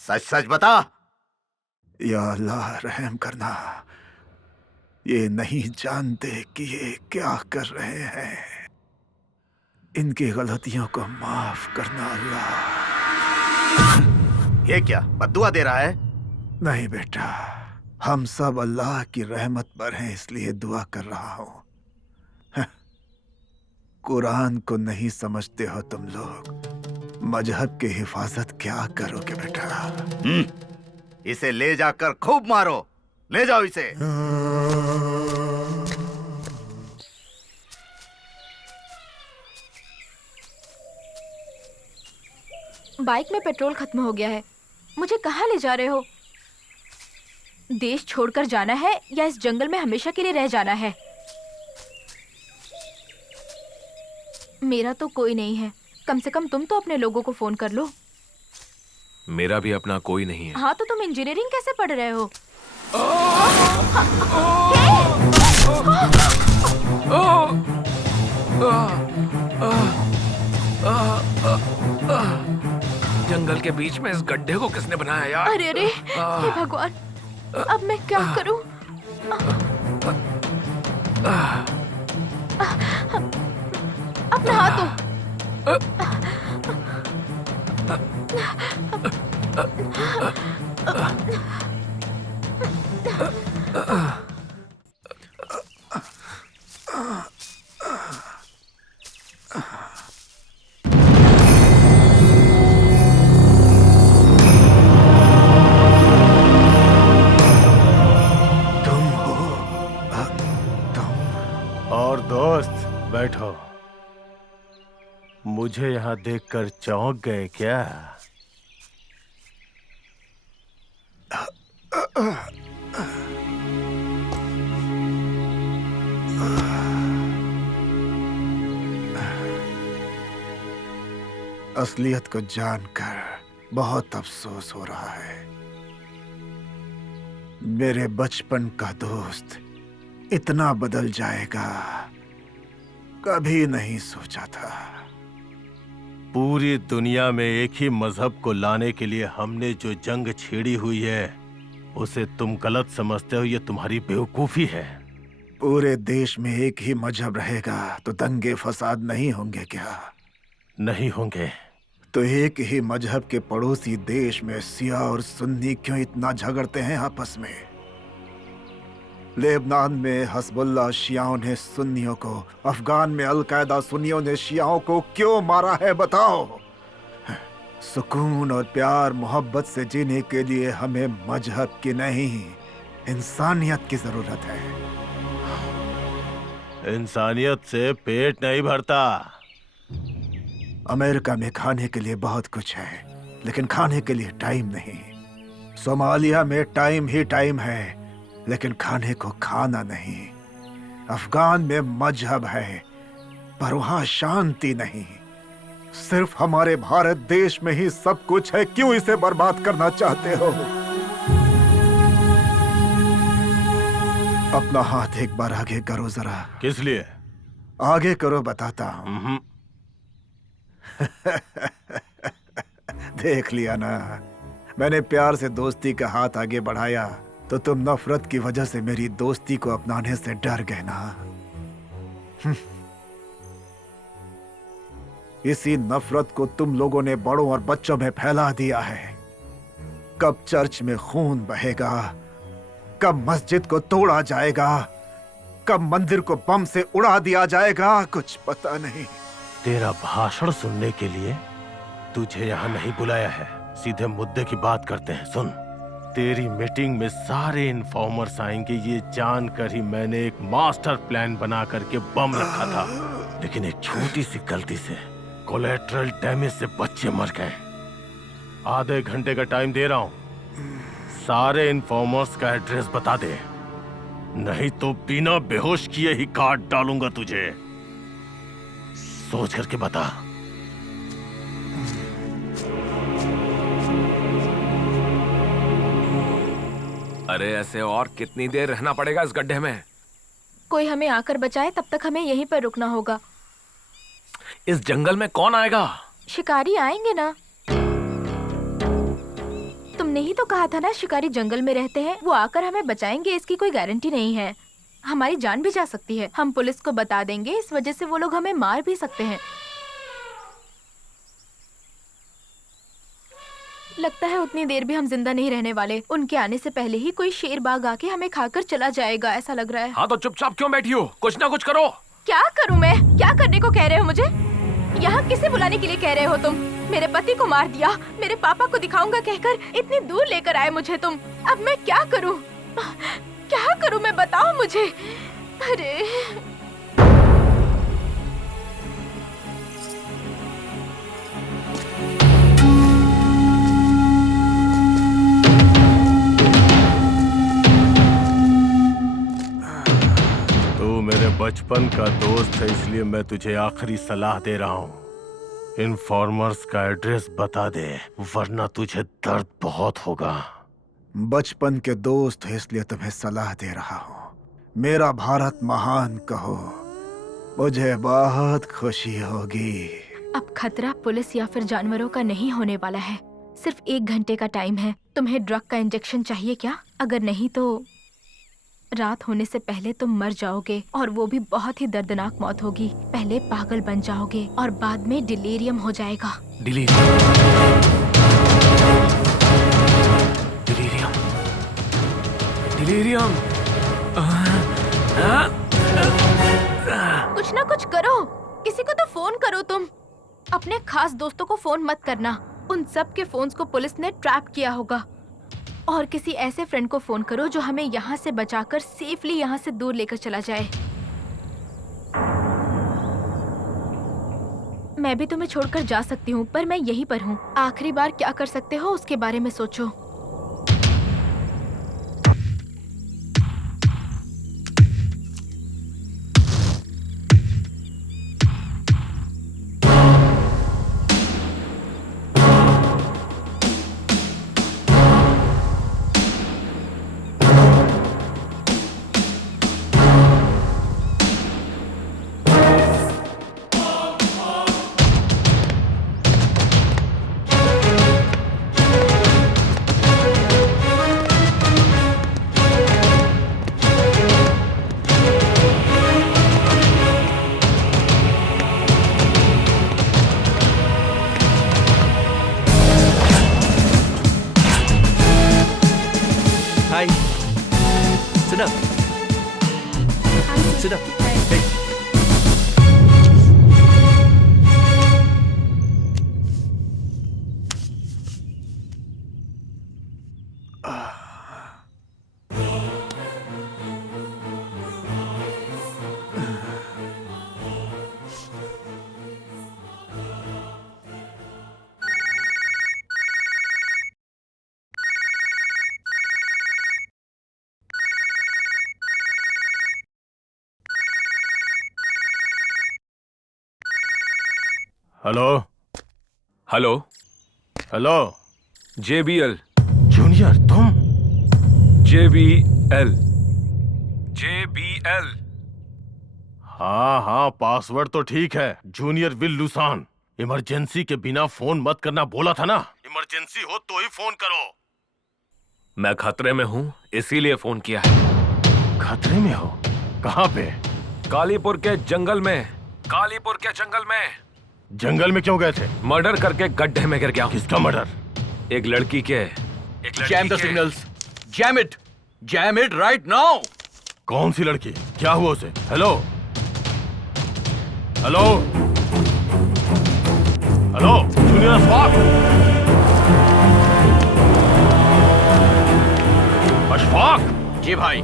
सच सच बता। या अल्लाह रहम करना, ये नहीं जानते कि ये क्या कर रहे हैं। इनकी गलतियों को माफ करना अल्लाह। ये क्या बद्दुआ दे रहा है? नहीं बेटा, हम सब अल्लाह की रहमत पर हैं इसलिए दुआ कर रहा हूं। कुरान को नहीं समझते हो तुम लोग, मजहब की हिफाजत क्या करोगे बेटा? इसे ले जाकर खूब मारो, ले जाओ इसे। बाइक में पेट्रोल खत्म हो गया है। मुझे कहाँ ले जा रहे हो? देश छोड़कर जाना है या इस जंगल में हमेशा के लिए रह जाना है? मेरा तो कोई नहीं है, कम से कम तुम तो अपने लोगों को फोन कर लो। मेरा भी अपना कोई नहीं है। हाँ तो तुम इंजीनियरिंग कैसे पढ़ रहे हो? जंगल के बीच में इस गड्ढे को किसने बनाया यार? अरे अरे, हे भगवान, अब मैं क्या करूं? अपना हाथ दो। और दोस्त बैठो। मुझे यहाँ देखकर चौंक गए क्या? असलियत को जानकर बहुत अफसोस हो रहा है। मेरे बचपन का दोस्त इतना बदल जाएगा कभी नहीं सोचा था। पूरी दुनिया में एक ही मजहब को लाने के लिए हमने जो जंग छेड़ी हुई है उसे तुम गलत समझते हो, ये तुम्हारी बेवकूफी है। पूरे देश में एक ही मजहब रहेगा तो दंगे फसाद नहीं होंगे क्या? नहीं होंगे। तो एक ही मजहब के पड़ोसी देश में सिया और सुन्नी क्यों इतना झगड़ते हैं आपस में? लेबनान में हस्बुल्लाह शियाओं ने सुन्नियों को, अफगान में अलकायदा सुन्नियों ने शियाओं को क्यों मारा है बताओ? सुकून और प्यार मोहब्बत से जीने के लिए हमें मजहब की नहीं, इंसानियत की जरूरत है। इंसानियत से पेट नहीं भरता। अमेरिका में खाने के लिए बहुत कुछ है लेकिन खाने के लिए टाइम नहीं। सोमालिया में टाइम ही टाइम है लेकिन खाने को खाना नहीं। अफगान में मजहब है पर वहां शांति नहीं। सिर्फ हमारे भारत देश में ही सब कुछ है, क्यों इसे बर्बाद करना चाहते हो? अपना हाथ एक बार आगे करो जरा। किस लिए? आगे करो बताता हूं। देख लिया ना, मैंने प्यार से दोस्ती का हाथ आगे बढ़ाया तो तुम नफरत की वजह से मेरी दोस्ती को अपनाने से डर गए ना। इसी नफरत को तुम लोगों ने बड़ों और बच्चों में फैला दिया है। कब चर्च में खून बहेगा, कब मस्जिद को तोड़ा जाएगा, कब मंदिर को बम से उड़ा दिया जाएगा, कुछ पता नहीं। तेरा भाषण सुनने के लिए तुझे यहाँ नहीं बुलाया है, सीधे मुद्दे की बात करते हैं। सुन, तेरी मीटिंग में सारे इन्फॉर्मर्स आएंगे ये जानकर ही मैंने एक मास्टर प्लान बना करके बम रखा था, लेकिन एक छोटी सी गलती से कोलेट्रल डैमेज से बच्चे मर गए। आधे घंटे का टाइम दे रहा हूँ, सारे इन्फॉर्मर्स का एड्रेस बता दे, नहीं तो बिना बेहोश किए ही काट डालूंगा तुझे। सोच करके बता। अरे ऐसे और कितनी देर रहना पड़ेगा इस गड्ढे में? कोई हमें आकर बचाए, तब तक हमें यहीं पर रुकना होगा। इस जंगल में कौन आएगा? शिकारी आएंगे ना। तुमने ही तो कहा था ना शिकारी जंगल में रहते हैं, वो आकर हमें बचाएंगे, इसकी कोई गारंटी नहीं है। हमारी जान भी जा सकती है। हम पुलिस को बता देंगे, इस वजह से वो लोग हमें मार भी सकते हैं। लगता है उतनी देर भी हम जिंदा नहीं रहने वाले। उनके आने से पहले ही कोई शेर बाग आके हमें खाकर चला जाएगा, ऐसा लग रहा है। हाँ तो चुपचाप क्यों बैठी हो? कुछ ना कुछ करो। क्या करूं मैं? क्या करने को कह रहे हो मुझे? यहाँ किसे बुलाने के लिए कह रहे हो तुम? मेरे पति को मार दिया, मेरे पापा को दिखाऊंगा कहकर इतनी दूर लेकर आए मुझे तुम। अब मैं क्या करूं? क्या करूं मैं, बताओ मुझे। अरे तू मेरे बचपन का दोस्त है, इसलिए मैं तुझे आखिरी सलाह दे रहा हूँ। इन्फॉर्मर्स का एड्रेस बता दे, वरना तुझे दर्द बहुत होगा। बचपन के दोस्त है इसलिए तुम्हें सलाह दे रहा हूँ। मेरा भारत महान कहो, मुझे बहुत खुशी होगी। अब खतरा पुलिस या फिर जानवरों का नहीं होने वाला है। सिर्फ 1 घंटे का टाइम है। तुम्हें ड्रग का इंजेक्शन चाहिए क्या? अगर नहीं तो रात होने से पहले तुम मर जाओगे, और वो भी बहुत ही दर्दनाक मौत होगी। पहले पागल बन जाओगे और बाद में डिलीरियम हो जाएगा। Delirium, delirium. कुछ ना कुछ करो, किसी को तो फोन करो तुम। अपने खास दोस्तों को फोन मत करना, उन सब के फोन्स को पुलिस ने ट्रैप किया होगा। और किसी ऐसे फ्रेंड को फोन करो जो हमें यहाँ से बचाकर सेफली यहाँ से दूर लेकर चला जाए। मैं भी तुम्हें छोड़कर जा सकती हूँ, पर मैं यहीं पर हूँ। आखिरी बार क्या कर सकते हो उसके बारे में सोचो। Hello hello hello. JBL। Junior तुम? JBL। हाँ हाँ, पासवर्ड तो ठीक है। Junior will Lausanne. इमरजेंसी के बिना फोन मत करना बोला था ना। इमरजेंसी हो तो ही फोन करो। मैं खतरे में हूँ, इसीलिए फोन किया है। खतरे में हो? कहाँ पे? कालीपुर के जंगल में। कालीपुर के जंगल में। जंगल में क्यों गए थे? मर्डर करके गड्ढे में गिर गया हूं। किसका मर्डर? एक लड़की के। Jam the signals. Jam it right now. कौन सी लड़की? क्या हुआ उसे? Hello hello hello, junior Ashfaq. Ashfaq. जी भाई।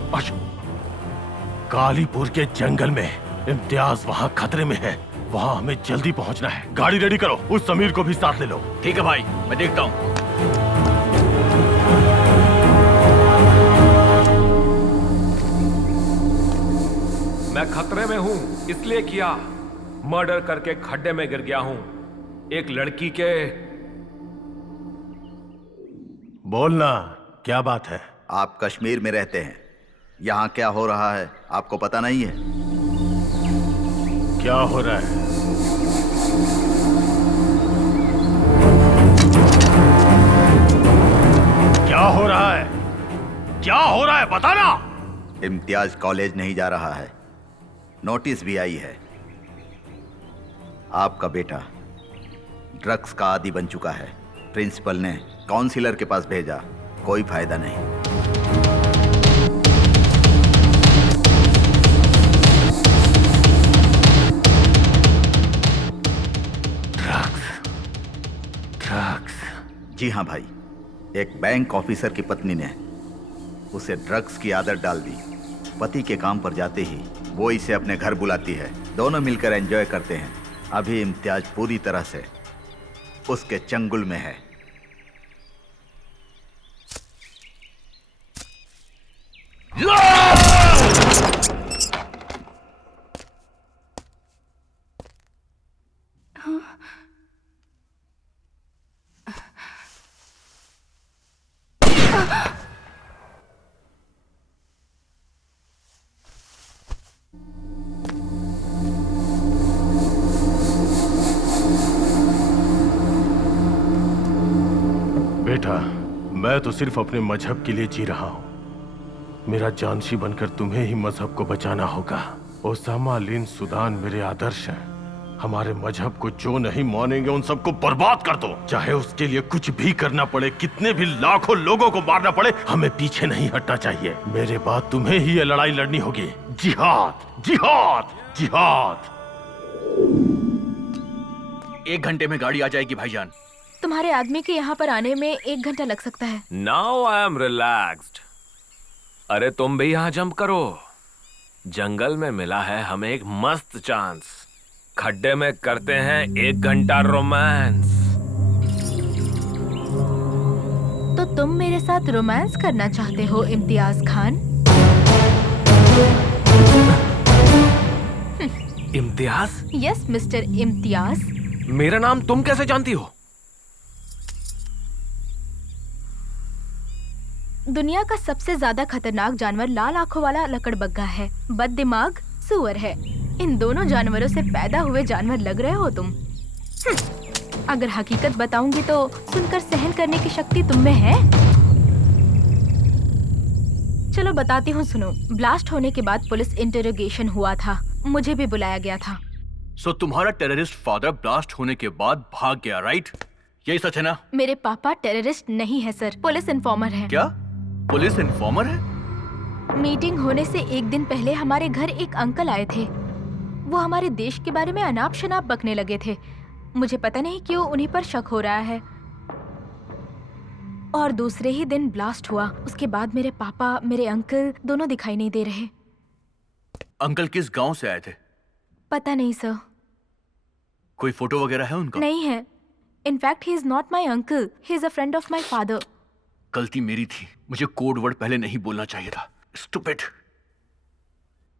कालीपुर के जंगल में इम्तियाज वहाँ खतरे में है। वहाँ हमें जल्दी पहुँचना है। गाड़ी रेडी करो, उस समीर को भी साथ ले लो। ठीक है भाई, मैं देखता हूँ। मैं खतरे में हूँ, इसलिए किया। मर्डर करके खड्डे में गिर गया हूं एक लड़की के। बोलना, क्या बात है? आप कश्मीर में रहते हैं, यहाँ क्या हो रहा है आपको पता नहीं है? क्या हो रहा है? क्या हो रहा है? क्या हो रहा है बताना। इम्तियाज कॉलेज नहीं जा रहा है, नोटिस भी आई है। आपका बेटा ड्रग्स का आदी बन चुका है। प्रिंसिपल ने काउंसिलर के पास भेजा, कोई फायदा नहीं। ड्रग्स? जी हाँ भाई, एक बैंक ऑफिसर की पत्नी ने उसे ड्रग्स की आदत डाल दी। पति के काम पर जाते ही वो इसे अपने घर बुलाती है, दोनों मिलकर एंजॉय करते हैं। अभी इम्तियाज पूरी तरह से उसके चंगुल में है। बेटा, मैं तो सिर्फ अपने मजहब के लिए जी रहा हूं। मेरा जानशी बनकर तुम्हें ही मजहब को बचाना होगा। ओसामा बिन सुदान मेरे आदर्श हैं। हमारे मजहब को जो नहीं मानेंगे उन सबको बर्बाद कर दो, चाहे उसके लिए कुछ भी करना पड़े, कितने भी लाखों लोगों को मारना पड़े, हमें पीछे नहीं हटना चाहिए। मेरे बाद तुम्हें ही ये लड़ाई लड़नी होगी। जिहाद, जिहाद, जिहाद। 1 घंटे में गाड़ी आ जाएगी भाईजान। तुम्हारे आदमी के यहाँ पर आने में 1 घंटा लग सकता है। Now I am relaxed. अरे तुम भी यहाँ जंप करो। जंगल में मिला है हमें एक मस्त चांस। खड्डे में करते हैं 1 घंटा रोमांस। तो तुम मेरे साथ रोमांस करना चाहते हो इम्तियाज खान? इम्तियाज? Yes mister Imtiaz. मेरा नाम तुम कैसे जानती हो? दुनिया का सबसे ज्यादा खतरनाक जानवर लाल आंखों वाला लकड़बग्गा है, बददिमाग सूअर है। इन दोनों जानवरों से पैदा हुए जानवर लग रहे हो तुम। अगर हकीकत बताऊंगी तो सुनकर सहन करने की शक्ति तुम में है? चलो बताती हूँ, सुनो। ब्लास्ट होने के बाद पुलिस इंटरोगेशन हुआ था, मुझे भी बुलाया गया था। सो तुम्हारा टेररिस्ट फादर ब्लास्ट होने के बाद भाग गया, राइट? यही सच है ना? मेरे पापा टेररिस्ट नहीं है सर, पुलिस इन्फॉर्मर है। क्या? पुलिस इन्फॉर्मर है? मीटिंग होने से 1 दिन पहले हमारे घर एक अंकल आए थे। वो हमारे देश के बारे में अनाप शनाप बकने लगे थे। मुझे पता नहीं क्यों उन्हीं पर शक हो रहा है। और दूसरे ही दिन ब्लास्ट हुआ। उसके बाद मेरे पापा, मेरे अंकल दोनों दिखाई नहीं दे रहे। अंकल किस गांव से आए थे? पता नहीं सर। कोई फोटो वगैरह है उनका? नहीं है। In fact he is not my uncle, he is a friend of my father. गलती मेरी थी, मुझे कोड वर्ड पहले नहीं बोलना चाहिए था। स्टूपिड,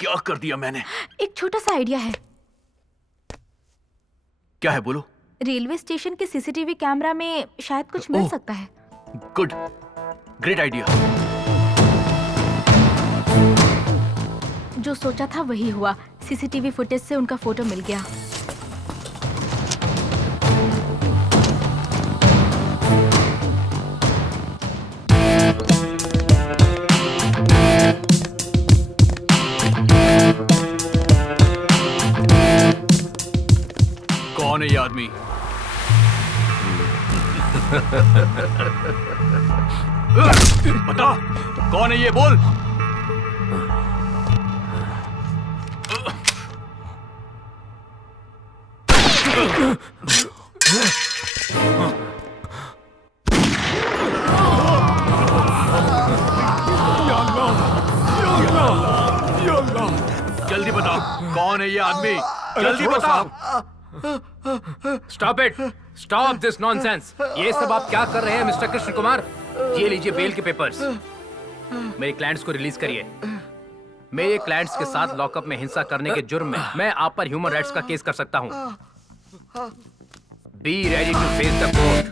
क्या कर दिया मैंने? एक छोटा सा आइडिया है। क्या है, बोलो। रेलवे स्टेशन के सीसीटीवी कैमरा में शायद कुछ मिल सकता है। Good, great idea. जो सोचा था वही हुआ। सीसीटीवी फुटेज से उनका फोटो मिल गया। कौन है ये आदमी? बता, कौन है ये, बोल। जल्दी बता, कौन है ये आदमी? जल्दी बता। Stop it, stop this nonsense. ये सब आप क्या कर रहे हैं मिस्टर कृष्ण कुमार? ये लीजिए बेल के पेपर्स। मेरे क्लाइंट्स को रिलीज करिए। मेरे क्लाइंट्स के साथ लॉकअप में हिंसा करने के जुर्म में मैं आप पर ह्यूमन राइट्स का केस कर सकता हूँ। Be ready to face the court.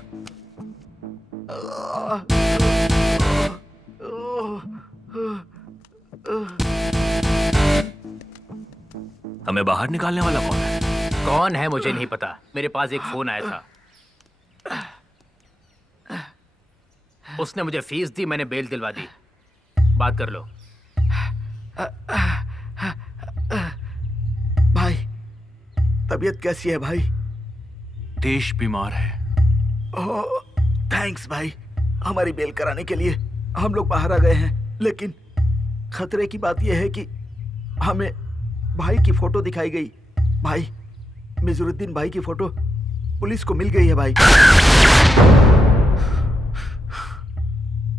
हमें बाहर निकालने वाला कौन है? कौन है मुझे नहीं पता, मेरे पास एक फोन आया था। उसने मुझे फीस दी, मैंने बेल दिलवा दी। बात कर लो। भाई तबीयत कैसी है भाई? देश बीमार है। ओह थैंक्स भाई, हमारी बेल कराने के लिए हम लोग बाहर आ गए हैं, लेकिन खतरे की बात यह है कि हमें भाई की फोटो दिखाई गई। भाई मिजरुद्दीन भाई की फोटो पुलिस को मिल गई है भाई।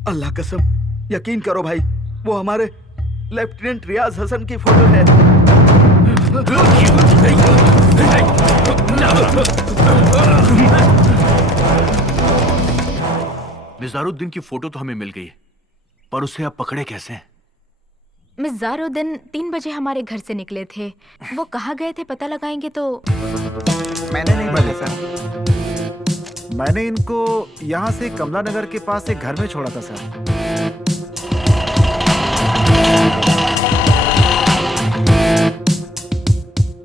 अल्लाह कसम यकीन करो भाई, वो हमारे लेफ्टिनेंट रियाज हसन की फोटो है। मिजारुद्दीन की फोटो तो हमें मिल गई है, पर उसे आप पकड़े कैसे हैं? मिज़ारुद्दीन 3 बजे हमारे घर से निकले थे। वो कहाँ गए थे पता लगाएंगे तो। मैंने नहीं पता सर, मैंने इनको यहाँ से कमला नगर के पास एक घर में छोड़ा था सर।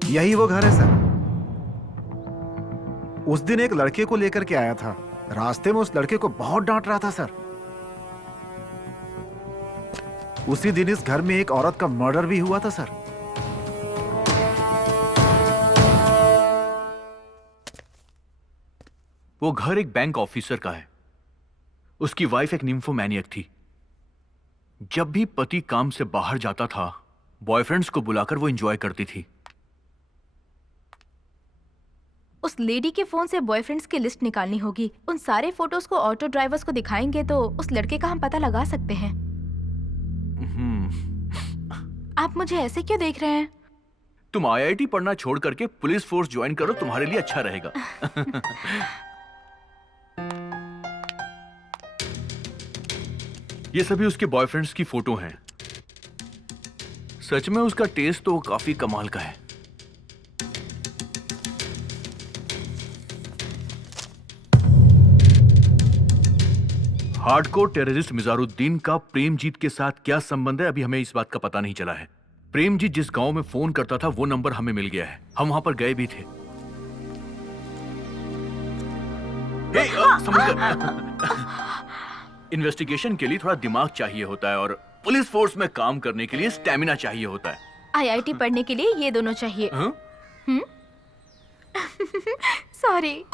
यही वो घर है सर। उस दिन एक लड़के को लेकर के आया था, रास्ते में उस लड़के को बहुत डांट रहा था सर। उसी दिन इस घर में एक औरत का मर्डर भी हुआ था सर। वो घर एक बैंक ऑफिसर का है। उसकी वाइफ एक निम्फोमैनियक थी। जब भी पति काम से बाहर जाता था, बॉयफ्रेंड्स को बुलाकर वो एंजॉय करती थी। उस लेडी के फोन से बॉयफ्रेंड्स की लिस्ट निकालनी होगी। उन सारे फोटोज को ऑटो ड्राइवर्स को दिखाएंगे तो उस लड़के का हम पता लगा सकते हैं। आप मुझे ऐसे क्यों देख रहे हैं? तुम आईआईटी पढ़ना छोड़ करके पुलिस फोर्स ज्वाइन करो, तुम्हारे लिए अच्छा रहेगा। ये सभी उसके बॉयफ्रेंड्स की फोटो हैं। सच में उसका टेस्ट तो काफी कमाल का है। हार्डकोर टेररिस्ट मिजारुद्दीन का प्रेमजीत के साथ क्या संबंध है, अभी हमें इस बात का पता नहीं चला है। प्रेमजीत जिस गांव में फोन करता था वो नंबर हमें मिल गया है, हम वहां पर गए भी थे। इन्वेस्टिगेशन के लिए थोड़ा दिमाग चाहिए होता है और पुलिस फोर्स में काम करने के लिए स्टैमिना चाहिए होता है। आईआईटी पढ़ने के लिए ये दोनों चाहिए। सॉरी।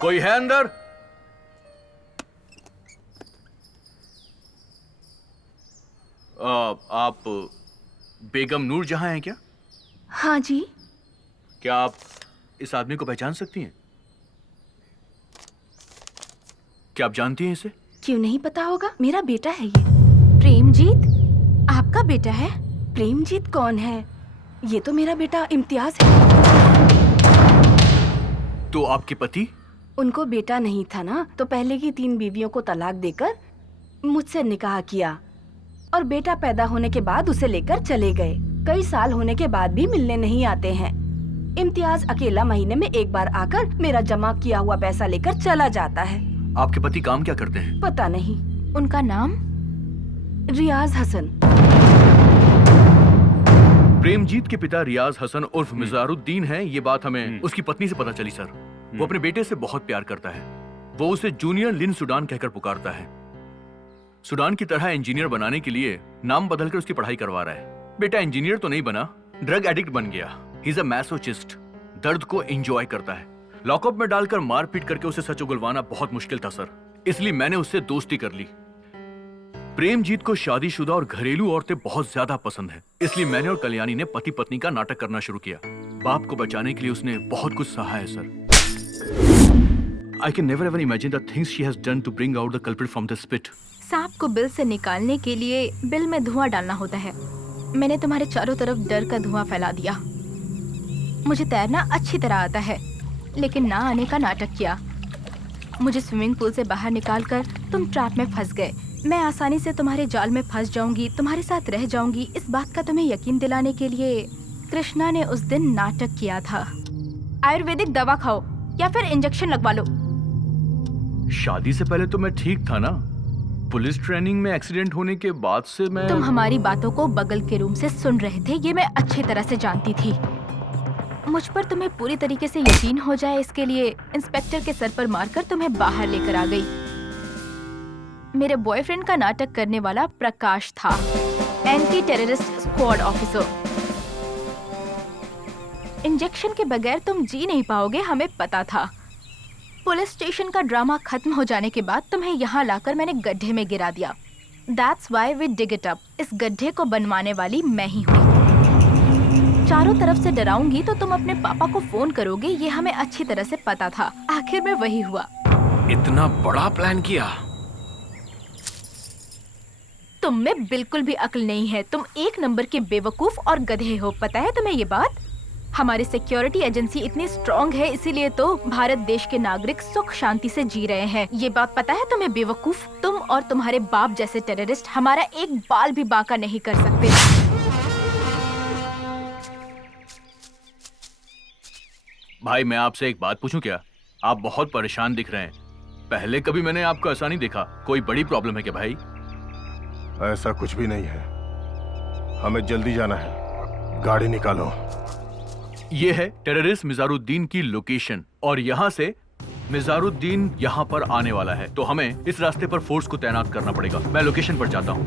कोई है अंदर? आप बेगम नूर जहां हैं क्या? हाँ जी। क्या आप इस आदमी को पहचान सकती हैं? क्या आप जानती हैं इसे? क्यों नहीं पता होगा, मेरा बेटा है ये। प्रेमजीत आपका बेटा है? प्रेमजीत कौन है? ये तो मेरा बेटा इम्तियाज है। तो आपके पति? उनको बेटा नहीं था ना, तो पहले की 3 बीवियों को तलाक देकर मुझसे निकाह किया और बेटा पैदा होने के बाद उसे लेकर चले गए। कई साल होने के बाद भी मिलने नहीं आते हैं। इम्तियाज अकेला महीने में एक बार आकर मेरा जमा किया हुआ पैसा लेकर चला जाता है। आपके पति काम क्या करते हैं? पता नहीं। उनका नाम? रियाज हसन। प्रेमजीत के पिता रियाज हसन उर्फ मिजारुद्दीन हैं। ये बात हमें उसकी पत्नी से पता चली सर। वो अपने बेटे से बहुत प्यार करता है। वो उसे जूनियर लिन सुडान कहकर पुकारता है। सुडान की तरह इंजीनियर बनाने के लिए नाम बदलकर उसकी पढ़ाई करवा रहा है। बेटा इंजीनियर तो नहीं बना, ड्रग एडिक्ट बन गया। ही इज अ मैसोचिस्ट, दर्द को एंजॉय करता है। लॉकअप में डालकर मारपीट करके उसे सच उगलवाना बहुत मुश्किल था सर, इसलिए मैंने उससे दोस्ती कर ली। प्रेमजीत को शादीशुदा और घरेलू औरतें बहुत ज्यादा पसंद है, इसलिए मैंने और कल्याणी ने पति पत्नी का नाटक करना शुरू किया। बाप को बचाने के लिए उसने बहुत कुछ सहा है sir. I can never ever imagine the things she has done to bring out the culprit from the spit. सांप को बिल से निकालने के लिए बिल में धुआं डालना होता है। मैंने तुम्हारे चारों तरफ डर का धुआं फैला दिया। मुझे तैरना अच्छी तरह आता है, लेकिन ना आने का नाटक किया। मुझे स्विमिंग पूल से बाहर निकालकर तुम ट्रैप में फंस गए। मैं आसानी से तुम्हारे जाल में फंस जाऊंगी, तुम्हारे साथ रह जाऊंगी। इस बात का तुम्हें यकीन दिलाने के लिए कृष्णा ने उस दिन नाटक किया था। आयुर्वेदिक दवा खाओ या फिर इंजेक्शन लगवा लो। शादी से पहले तो मैं ठीक था ना। पुलिस ट्रेनिंग में एक्सीडेंट होने के बाद से मैं... तुम हमारी बातों को बगल के रूम से सुन रहे थे, ये मैं अच्छी तरह से जानती थी। मुझ पर तुम्हें पूरी तरीके से यकीन हो जाए इसके लिए इंस्पेक्टर के सर पर मारकर तुम्हें बाहर लेकर आ गई। मेरे बॉयफ्रेंड का नाटक करने वाला प्रकाश था, anti terrorist squad officer. Injection के बगैर तुम जी नहीं पाओगे, हमें पता था। पुलिस स्टेशन का ड्रामा खत्म हो जाने के बाद तुम्हें यहाँ लाकर मैंने गड्ढे में गिरा दिया। That's why we dig it up। इस गड्ढे को बनवाने वाली मैं ही हूँ। चारों तरफ से डराऊंगी तो तुम अपने पापा को फोन करोगे, ये हमें अच्छी तरह से पता था। आखिर में वही हुआ। इतना बड़ा प्लान किया? तुम में बिल्कुल भी अक्ल नहीं है। तुम एक नंबर के बेवकूफ और गधे हो, पता है तुम्हें ये बात? हमारी सिक्योरिटी एजेंसी इतनी स्ट्रॉन्ग है, इसीलिए तो भारत देश के नागरिक सुख शांति से जी रहे हैं। ये बात पता है तुम्हें बेवकूफ? तुम और तुम्हारे बाप जैसे टेररिस्ट हमारा एक बाल भी बांका नहीं कर सकते। भाई मैं आपसे एक बात पूछूं क्या? आप बहुत परेशान दिख रहे हैं। पहले कभी मैंने आपको ऐसा नहीं देखा। कोई बड़ी प्रॉब्लम है क्या भाई? ऐसा कुछ भी नहीं है, हमें जल्दी जाना है। गाड़ी निकालो। ये है टेररिस्ट मिजारुद्दीन की लोकेशन और यहाँ से मिजारुद्दीन यहाँ पर आने वाला है, तो हमें इस रास्ते पर फोर्स को तैनात करना पड़ेगा। मैं लोकेशन पर जाता हूँ।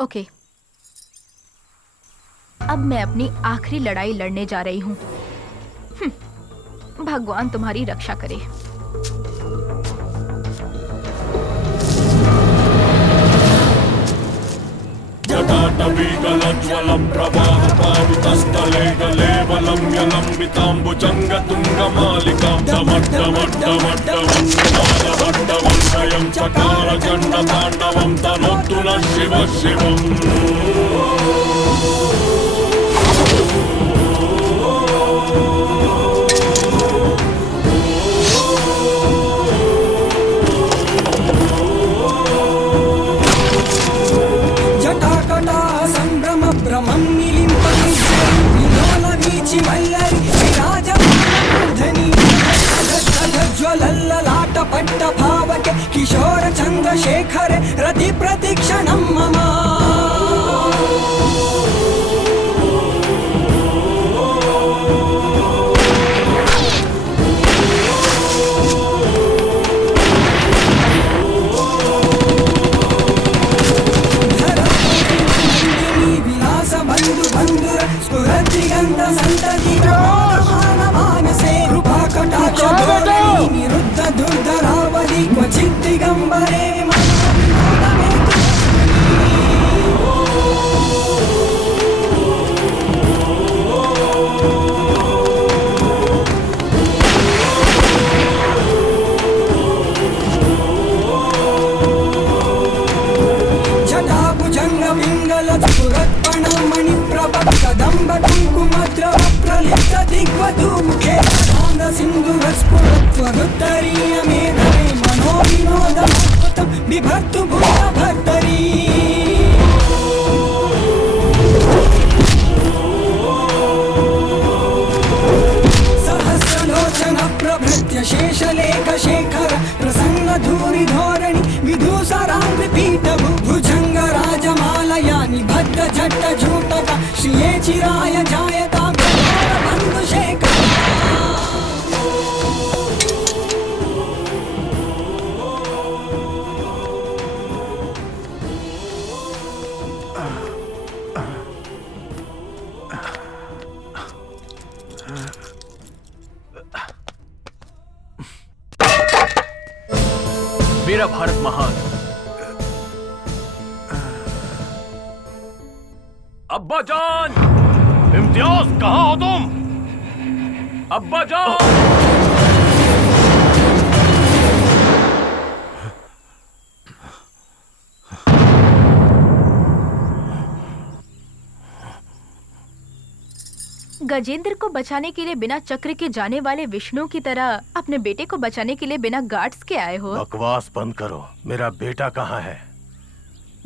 ओके। अब मैं अपनी आखिरी लड़ाई लड़ने जा रही हूँ। भगवान तुम्हारी रक्षा करे। जटाटवीगलज्ज्वलं प्रवाहपावितस्थले गलेवलं यलम्बिताम्बुजङ्गतुङ्गमालिकां डमड्डमड्डमड्डमड्डमड्डमड्डमड्डमं चकारचण्डताण्डवं तनोतु नः शिवः शिवम्। ज्वलल्ललाटपट्टभावके किशोर चन्द्रशेखर रति प्रतिक्षणं मम। विलास बंधु बंधुर स्फुरति गंध संतति मानसे कृपा कटाक्ष निरुद्ध दुर्धरावधि क्वचित् दिगंबरे जटाभुजंग पिंगल स्फुरत्पण मणिप्रभ कदंब कुंकुमद्रव प्रलिप्त दिग्वधू मुखे सिंधुरस्फुरत्वरुत्तरीय मेधवे मनोविनोदमद्भुतं बिभर्तु भूतभर्तरी। सहस्रलोचन प्रभृत्य शेषलेख शेखर प्रसन्न धूरि धोरणि विधूसराङ्घ्रिपीठ भुजंग राजमालया निबद्ध झट्ट झूटक श्रिये चिराय जायता बंधु शेखर मेरा भारत महान। अब्बा जान, इम्तियाज कहाँ हो तुम? अब्बा जान। गजेंद्र को बचाने के लिए बिना चक्र के जाने वाले विष्णु की तरह अपने बेटे को बचाने के लिए बिना गार्ड्स के आए हो। बकवास बंद करो। मेरा बेटा कहाँ है?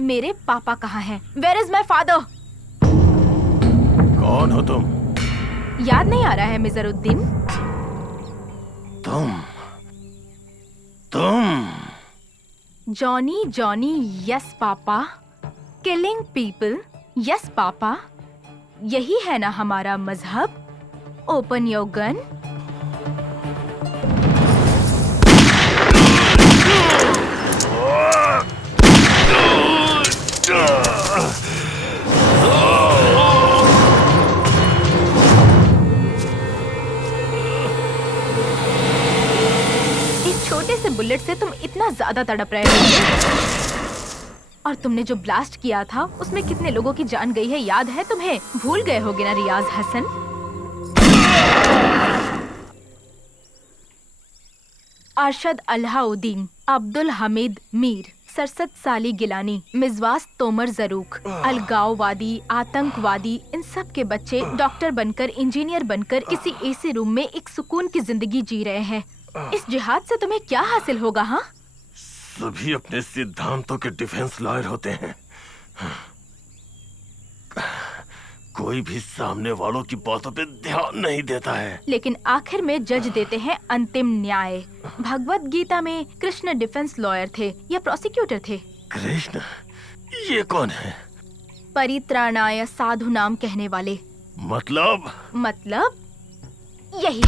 मेरे पापा कहाँ हैं? Where is my father? कौन हो तुम? याद नहीं आ रहा है मिजरुद्दीन? तुम Johnny Johnny yes papa, killing people yes papa, यही है ना हमारा मजहब? Open your gun. इस छोटे से बुलेट से तुम इतना ज्यादा तड़प रहे हो। और तुमने जो ब्लास्ट किया था उसमें कितने लोगों की जान गई है याद है तुम्हें? भूल गए होगे ना रियाज हसन? अरशद अल्लाउद्दीन, अब्दुल हमीद मीर, सरसत साली गिलानी, मिजवास तोमर जरूक, अलगाववादी, आतंकवादी, इन सब के बच्चे डॉक्टर बनकर, इंजीनियर बनकर किसी एसी रूम में एक सुकून की जिंदगी जी रहे हैं। इस जिहाद से तुम्हें क्या हासिल होगा? हाँ, सभी अपने सिद्धांतों के डिफेंस लॉयर होते हैं। कोई भी सामने वालों की बातों पे ध्यान नहीं देता है। लेकिन आखिर में जज देते हैं अंतिम न्याय। भगवत गीता में कृष्ण डिफेंस लॉयर थे या प्रोसिक्यूटर थे? कृष्ण? ये कौन है? परित्राणाय साधु नाम कहने वाले। मतलब यही।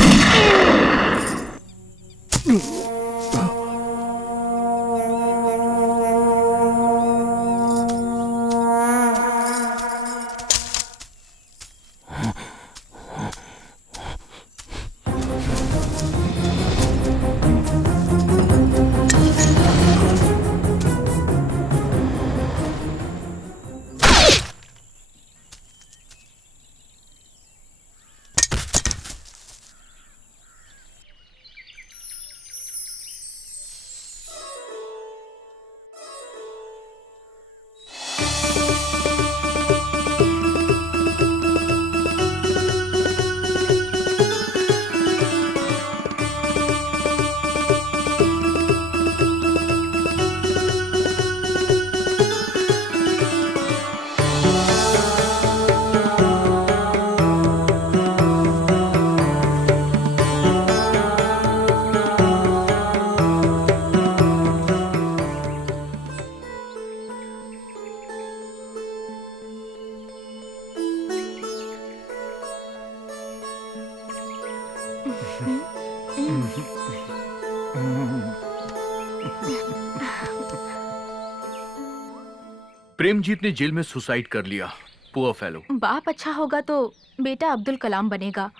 प्रेमजीत ने जेल में सुसाइड कर लिया। Poor fellow. बाप अच्छा होगा तो बेटा अब्दुल कलाम बनेगा।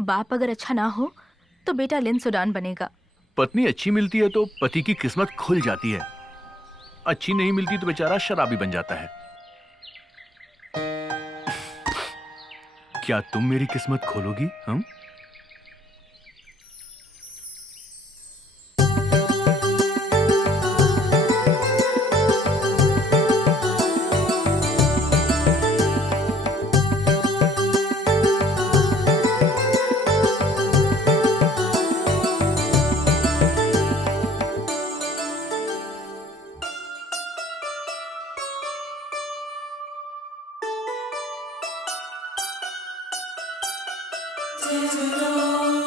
बाप अगर अच्छा ना हो तो बेटा लिन सुडान बनेगा। पत्नी अच्छी मिलती है तो पति की किस्मत खुल जाती है, अच्छी नहीं मिलती तो बेचारा शराबी बन जाता है। क्या तुम मेरी किस्मत खोलोगी? हम Jai Jai Ram